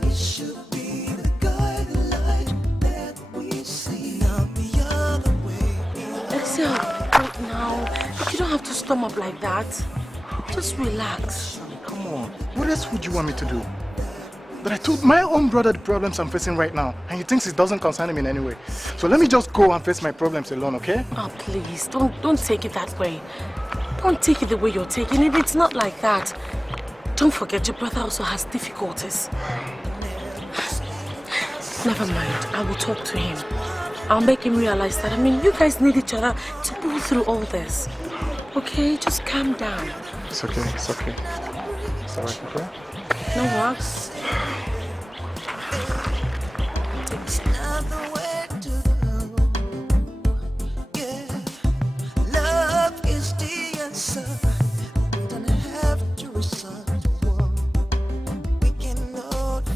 It should be the guidelight that we see, not the other way. Excel, right now. You don't have to storm up like that. Just relax. Come on. What else would you want me to do? But I told my own brother the problems I'm facing right now, and he thinks it doesn't concern him in any way. So let me just go and face my problems alone, okay? Oh, please, don't take it that way. Don't take it the way you're taking it. It's not like that. Don't forget, your brother also has difficulties. Never mind. I will talk to him. I'll make him realize that, you guys need each other to pull through all this. Okay, just calm down. It's okay, it's okay. It's alright, okay? No works. It's not the way to go. Yeah, love is the answer. We don't have to resort to war. We can notify.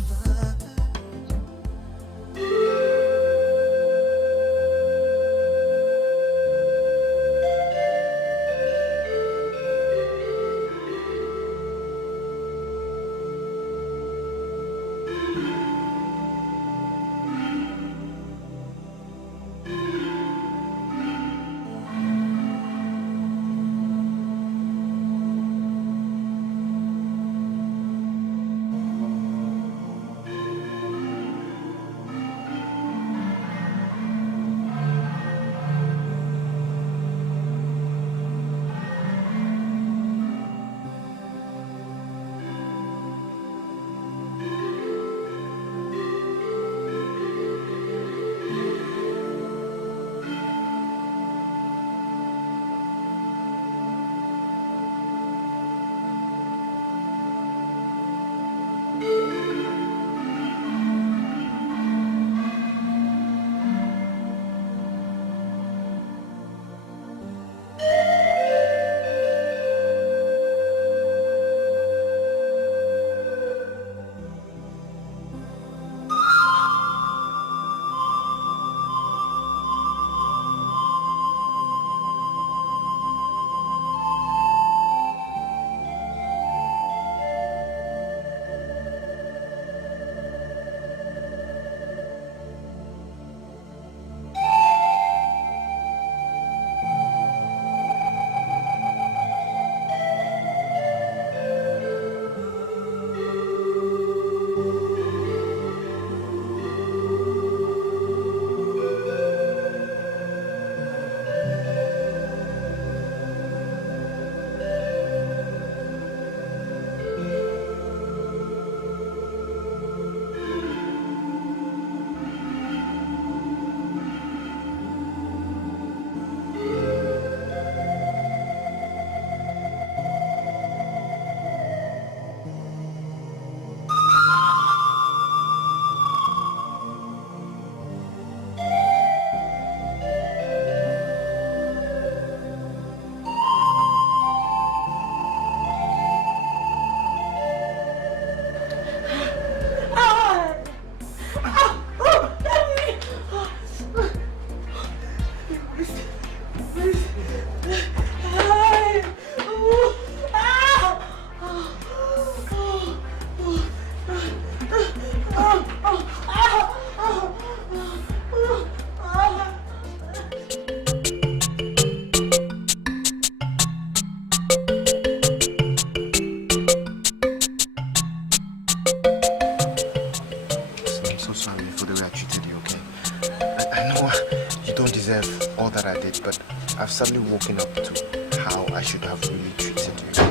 But I've suddenly woken up to how I should have really treated you.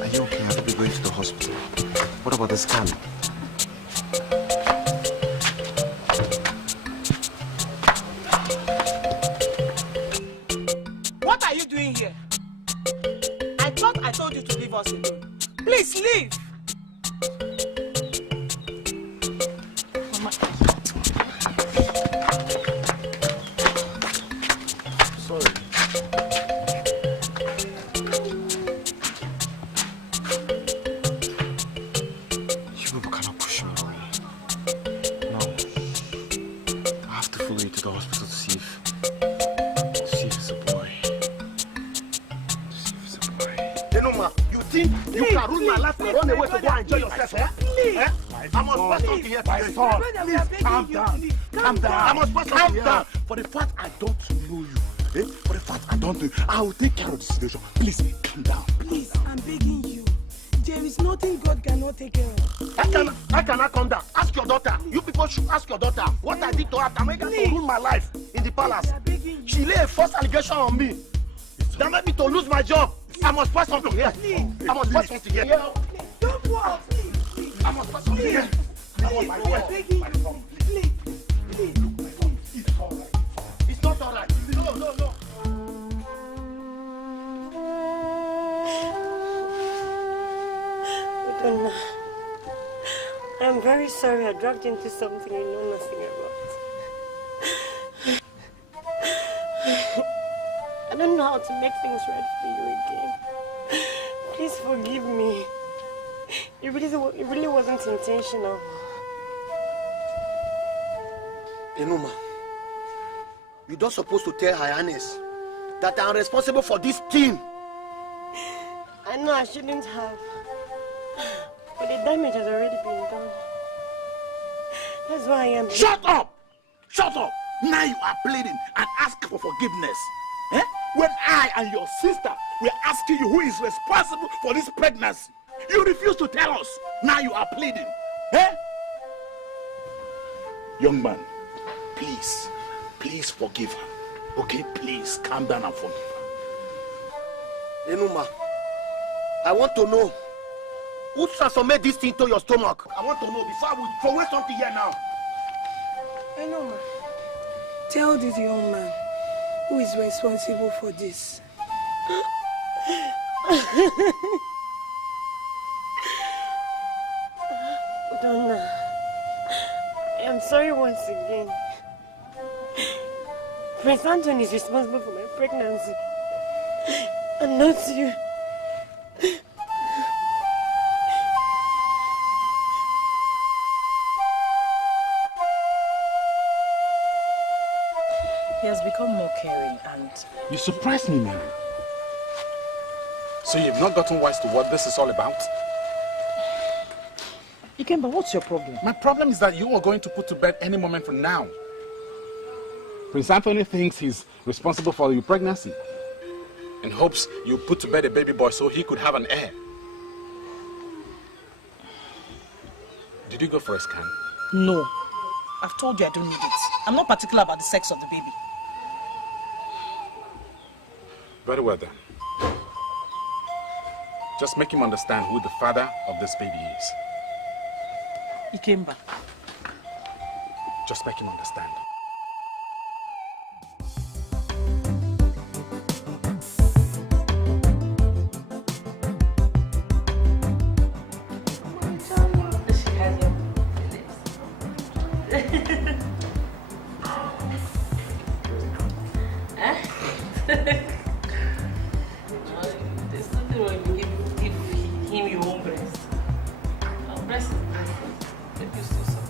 Are you okay? I will be going to the hospital. What about the scan? What are you doing here? I thought I told you to leave us alone. Please leave! For the fact I don't know you, for the fact I don't know you, I will take care of the situation. Please, calm down. Please, I'm begging you. There is nothing God cannot take care of. I cannot calm down. Ask your daughter. You people should ask your daughter what I did to her to make her to ruin my life in the palace. She laid a false allegation on me. That made me to lose my job. I must pass something here. I must pass something here. Don't walk, please. I must pass something here. Please, I'm begging you. Please, please. It's alright. It's not alright. No. sorry I dragged you into something you know nothing about. I don't know how to make things right for you again. Please forgive me. It really wasn't intentional. Enuma, you're not supposed to tell Her Highness that I'm responsible for this thing. I know I shouldn't have. But the damage has already been done. That's why I am... Shut up! Shut up! Now you are pleading and asking for forgiveness. Eh? When I and your sister were asking you who is responsible for this pregnancy, you refused to tell us. Now you are pleading. Eh? Young man, please forgive her. Okay, please calm down and forgive her. Enuma, I want to know who transformed this thing to your stomach. I want to know before we throw away something here now. Enuma, tell this young man who is responsible for this. Donna, I am sorry once again. Prince Anton is responsible for my pregnancy, and not you. He has become more caring and... You surprised me, man. So you've not gotten wise to what this is all about? Ikemba, what's your problem? My problem is that you are going to put to bed any moment from now. Prince Anthony thinks he's responsible for your pregnancy and hopes you put to bed a baby boy so he could have an heir. Did you go for a scan? No. I've told you I don't need it. I'm not particular about the sex of the baby. Very well then. Just make him understand who the father of this baby is. Ikemba. Just make him understand. There's something wrong with give him your own breast. Our breast is breast. Let you still suck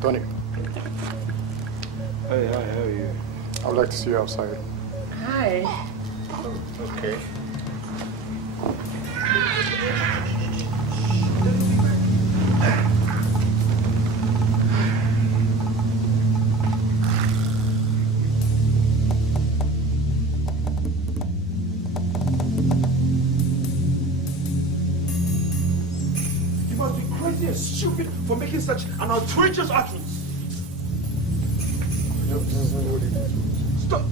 Tony. Hey, hi, how are you? I would like to see you outside. Hi. Okay. You must be crazy and stupid for making such an outrageous utterance. Stop!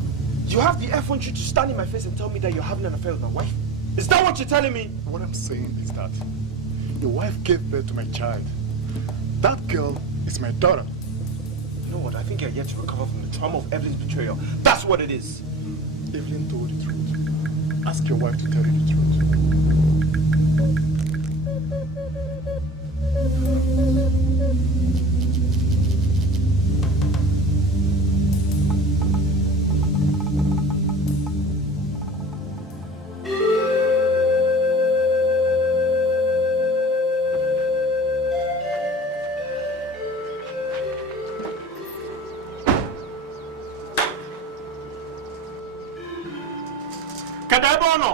You have the effrontery to stand in my face and tell me that you're having an affair with my wife? Is that what you're telling me? What I'm saying is that your wife gave birth to my child. That girl is my daughter. You know what? I think you're yet to recover from the trauma of Evelyn's betrayal. That's what it is. Evelyn told the truth. Ask your wife to tell you the truth. Kadebono!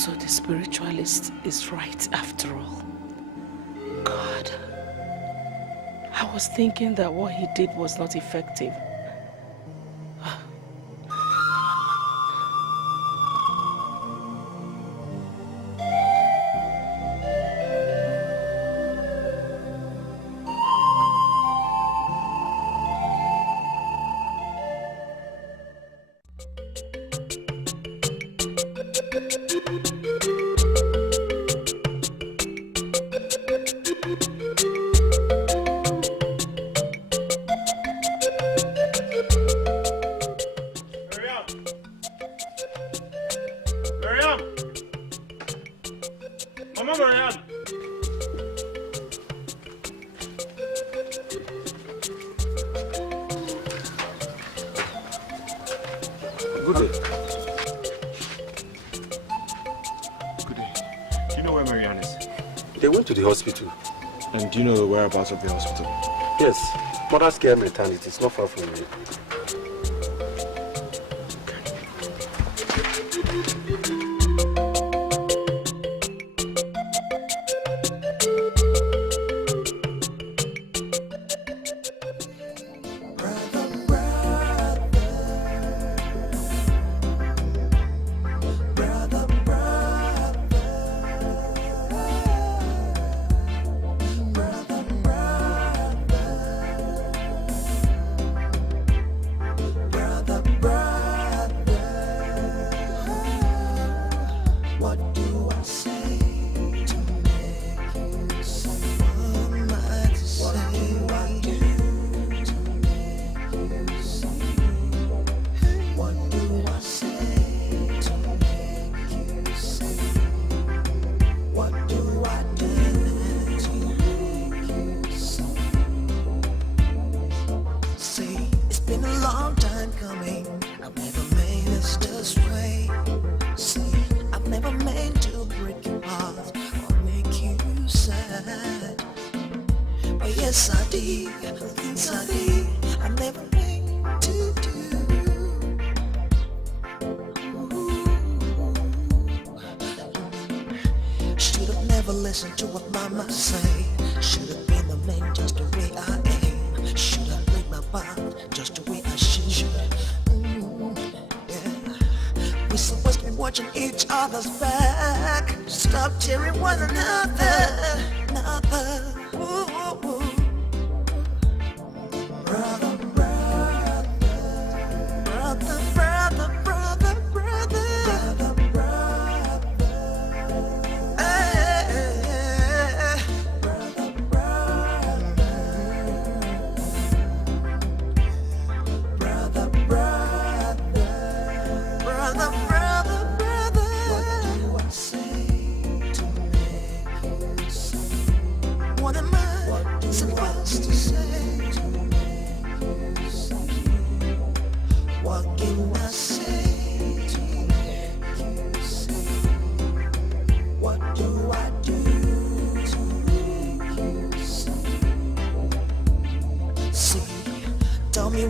So the spiritualist is right after all. God. I was thinking that what he did was not effective. To the hospital. And do you know the whereabouts of the hospital? Yes, Mother's Care Maternity. It's not far from here.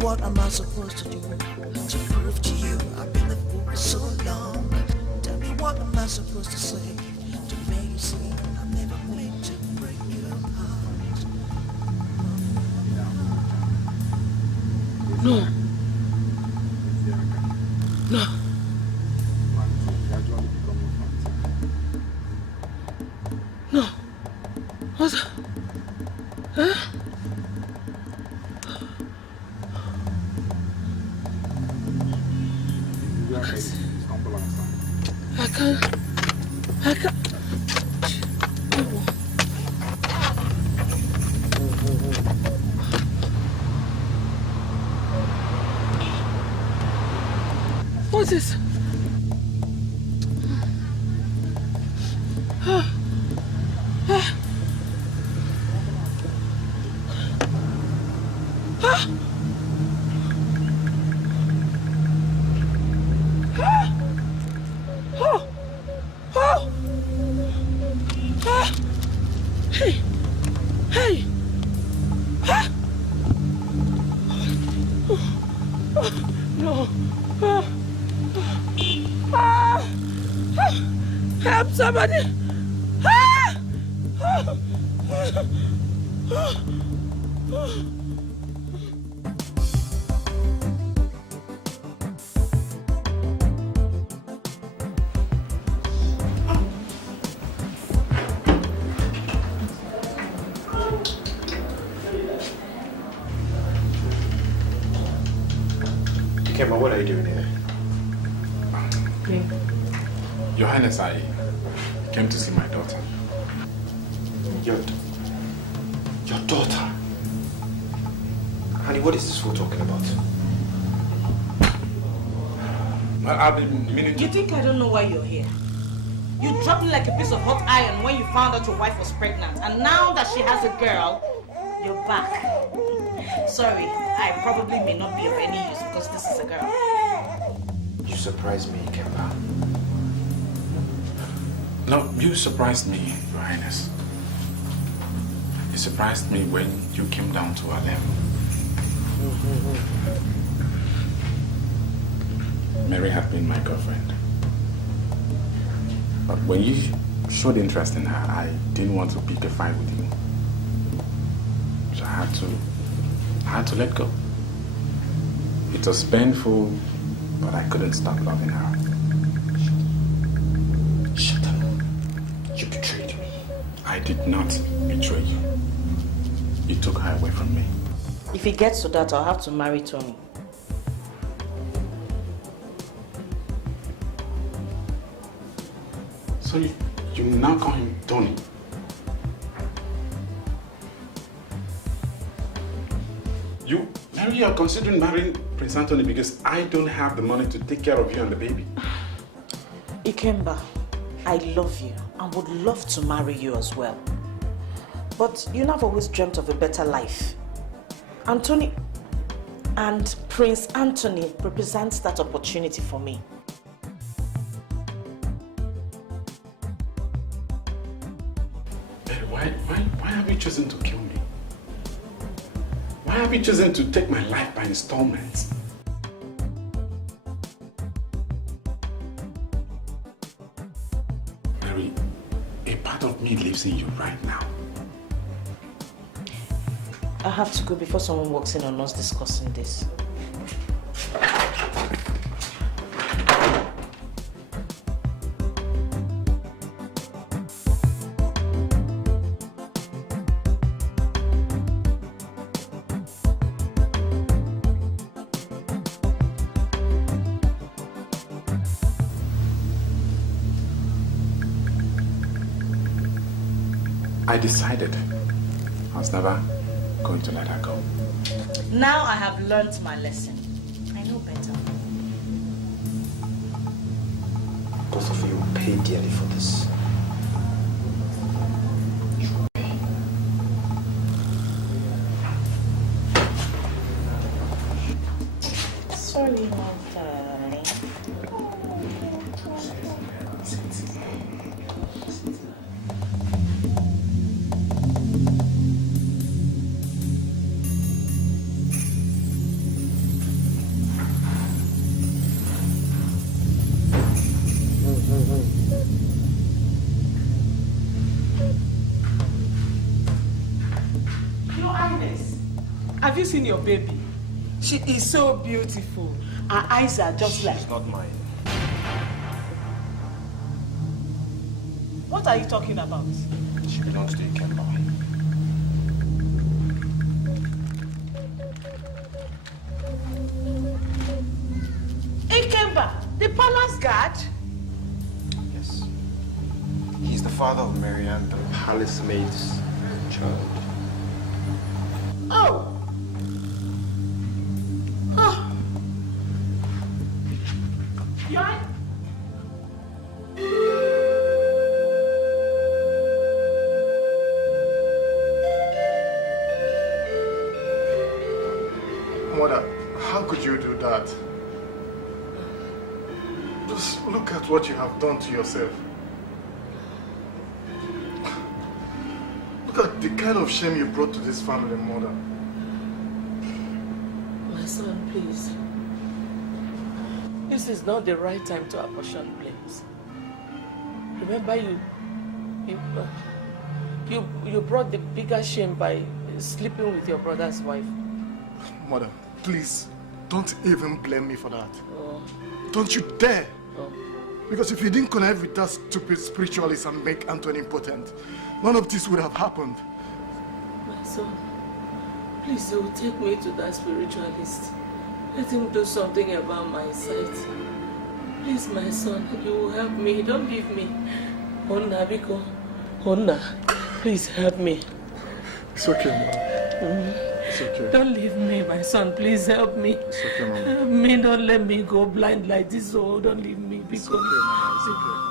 What am I supposed to do to prove to you I've been a fool for so long? Tell me what am I supposed to say to make you see I never meant to break your heart? No. No. No. What? Huh? I can't. What's this? Somebody! Ah! Kemba, what are you doing here? Your Highness, I came to see my daughter. Your daughter? Honey, what is this fool talking about? Well, I've been meaning to... You think I don't know why you're here? You dropped me like a piece of hot iron when you found out your wife was pregnant. And now that she has a girl, you're back. Sorry, I probably may not be of any use because this is a girl. You surprised me, Kemba. No, you surprised me, Your Highness. You surprised me when you came down to our level. Mary had been my girlfriend. But when you showed interest in her, I didn't want to pick a fight with you. So I had to let go. It was painful, but I couldn't stop loving her. Shut up. You betrayed me. I did not betray you. You took her away from me. If it gets to that, I'll have to marry Tony. So you now call him Tony? Mary, you are considering marrying Prince Anthony because I don't have the money to take care of you and the baby. Ikemba, I love you and would love to marry you as well. But you have always dreamt of a better life. Anthony and Prince Anthony represents that opportunity for me. Mary, why have you chosen to kill me? Why have you chosen to take my life by installments? Mary, a part of me lives in you right now. I have to go before someone walks in on us discussing this. I decided I was never going to let her go. Now I have learned my lesson. I know better. Both of you will pay dearly for this. Sorry, my darling. Have you seen your baby? She is so beautiful. Her eyes are just like... She's not mine. What are you talking about? She belongs to Ikemba. Ikemba, the palace guard? Yes. He's the father of Marianne, the palace maid's child. Oh! Oh! You're... Mother, how could you do that? Just look at what you have done to yourself. Look at the kind of shame you brought to this family, Mother. My son, please. This is not the right time to apportion blames. remember you brought the bigger shame by sleeping with your brother's wife. Mother, please, don't even blame me for that. Don't you dare. Because if you didn't connect with that stupid spiritualist and make Anthony impotent, none of this would have happened. My son, please, you will take me to that spiritualist. Let him do something about my sight. Please, my son, you will help me. Don't leave me. Honna, Biko. Honna, please help me. It's okay, Mom. It's okay. Don't leave me, my son. Please help me. It's okay, Mom. Help me. Don't let me go blind like this. Oh, don't leave me. Biko. It's okay, Mom. It's okay.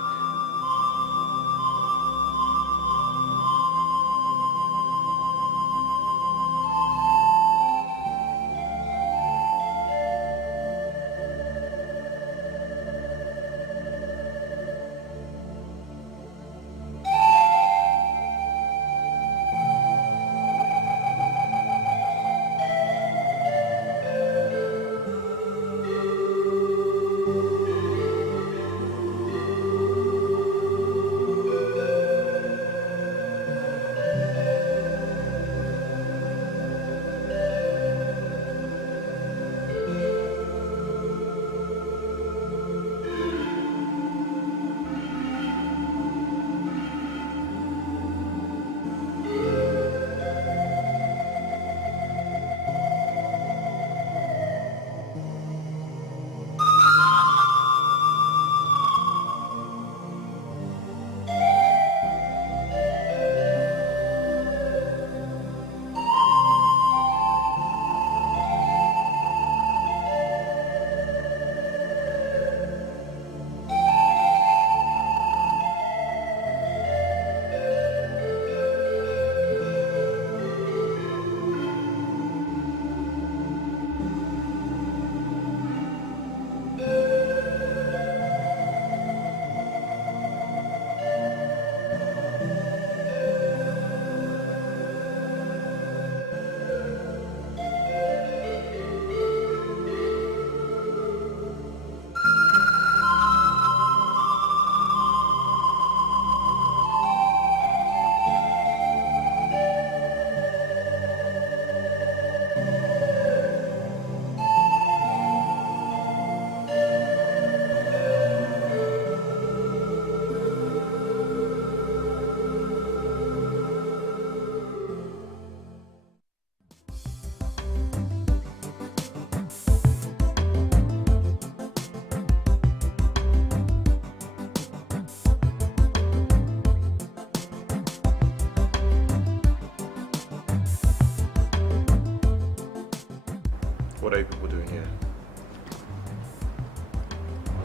What are you people doing here?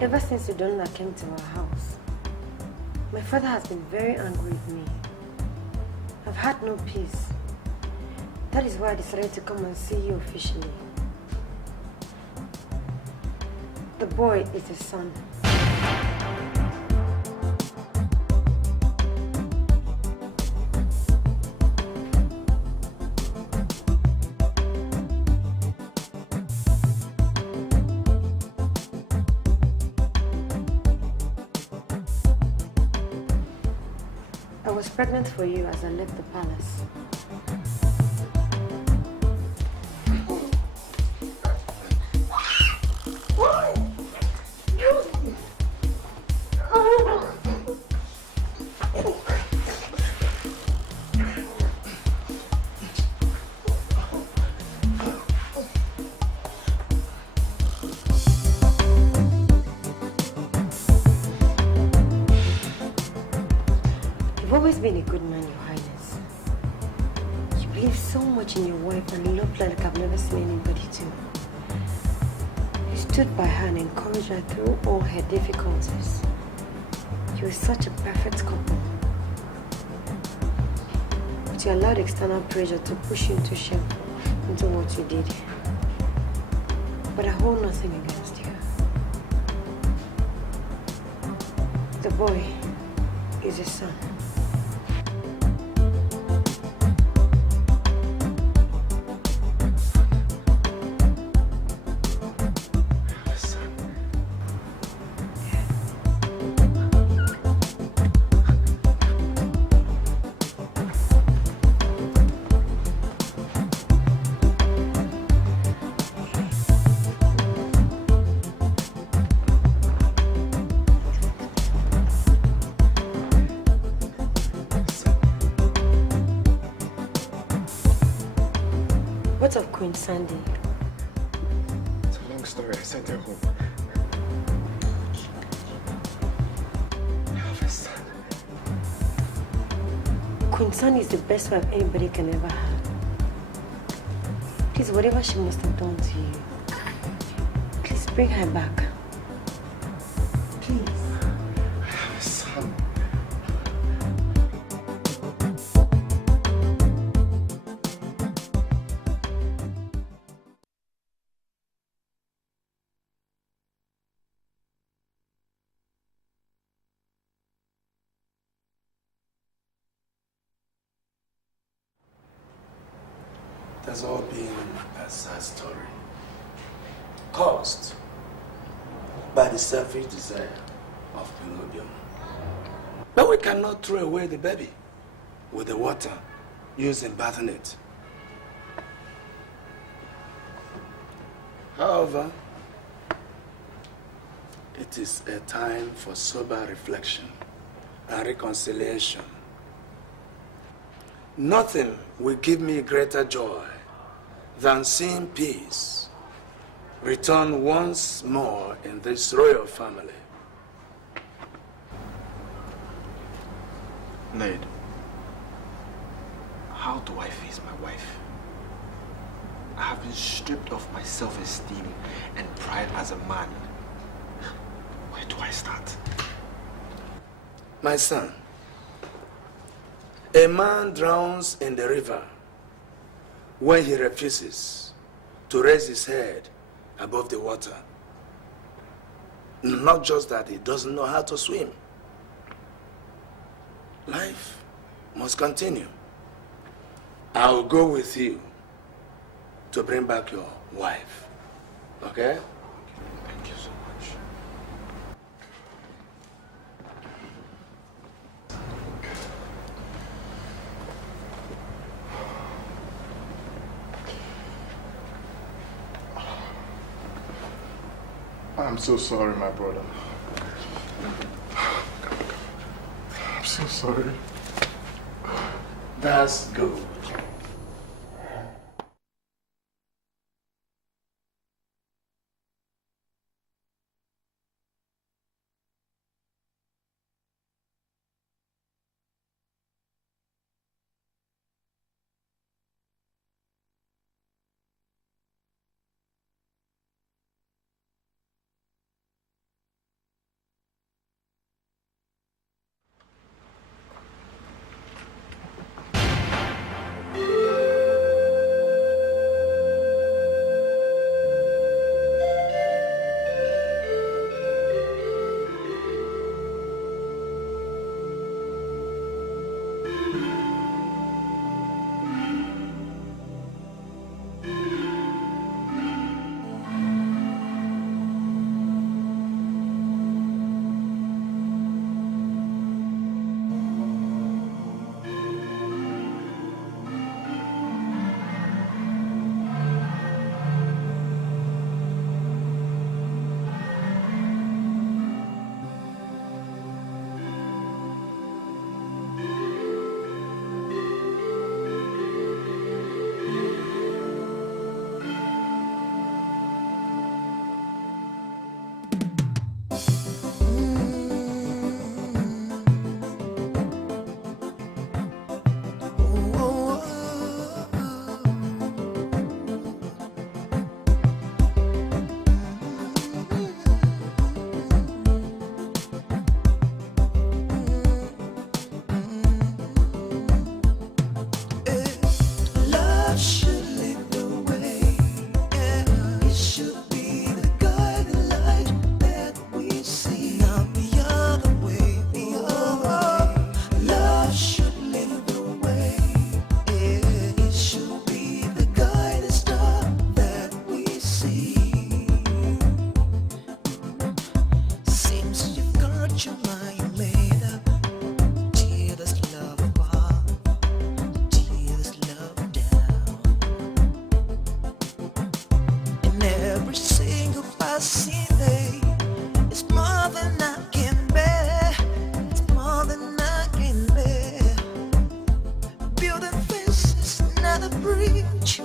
Ever since Udonna came to our house, my father has been very angry with me. I've had no peace. That is why I decided to come and see you officially. The boy is his son. I was pregnant for you as I left the palace. You've always been a good man, Your Highness. You believe so much in your wife and love her like I've never seen anybody do. You stood by her and encouraged her through all her difficulties. You were such a perfect couple. But you allowed external pressure to push you into shame, into what you did. But I hold nothing against you. The boy is a son. What of Queen Sandy? It's a long story. I sent her home. I have a son. Queen Sandy is the best wife anybody can ever have. Please, whatever she must have done to you, please bring her back. Please. I have a son. It has all been a sad story, caused by the selfish desire of Pinocchio. But we cannot throw away the baby with the water used in bathing it. However, it is a time for sober reflection and reconciliation. Nothing will give me greater joy than seeing peace return once more in this royal family. Maid, how do I face my wife? I have been stripped of my self-esteem and pride as a man. Where do I start? My son, a man drowns in the river when he refuses to raise his head above the water. Not just that, he doesn't know how to swim. Life must continue. I'll go with you to bring back your wife. Okay? Thank you so much. I'm so sorry, my brother. I'm so sorry. That's good. Another breach.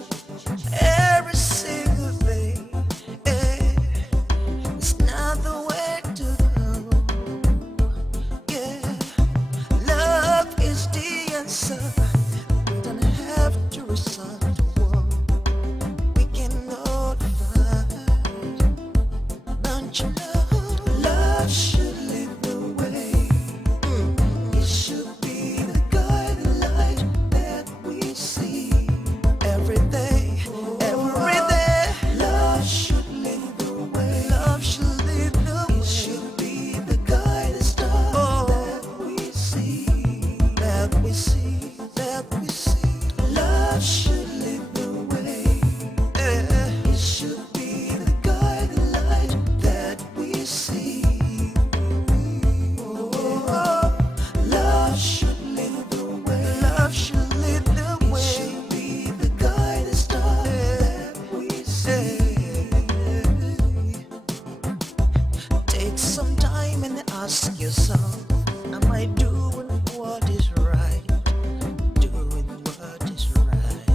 we see, love should lead the way. It should be the guiding light that we see. Oh, love should lead the way. Love should lead the way. It should be the guiding star that we see. Take some time and ask yourself, am I doing what is right? Doing what is right.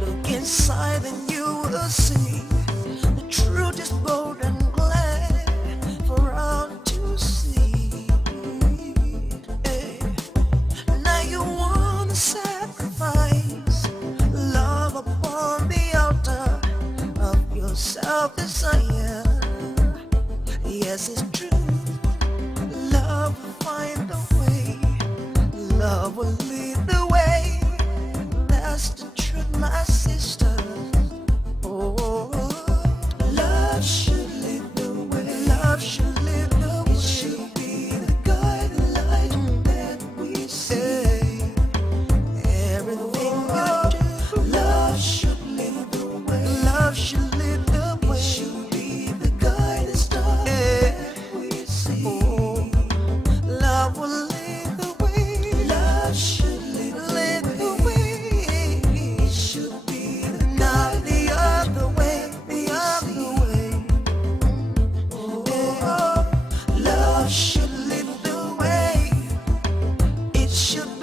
Look inside and you will see the truth is bold and glad for all to see. Now you want to sacrifice love upon the altar of your self-desire. Yes, it's true. Love will find a way. Love will lead the way. That's the truth, my sister. Oh, love should lead the way. Love should lead the way. It should be the guiding light that we see. Everything you do, love should lead the way. Love should lead the way. It should be the guiding star that we see. Oh, love will lead the way. Love should lead the way. It should be not the other way, the other way. Oh, love should lead the way. It should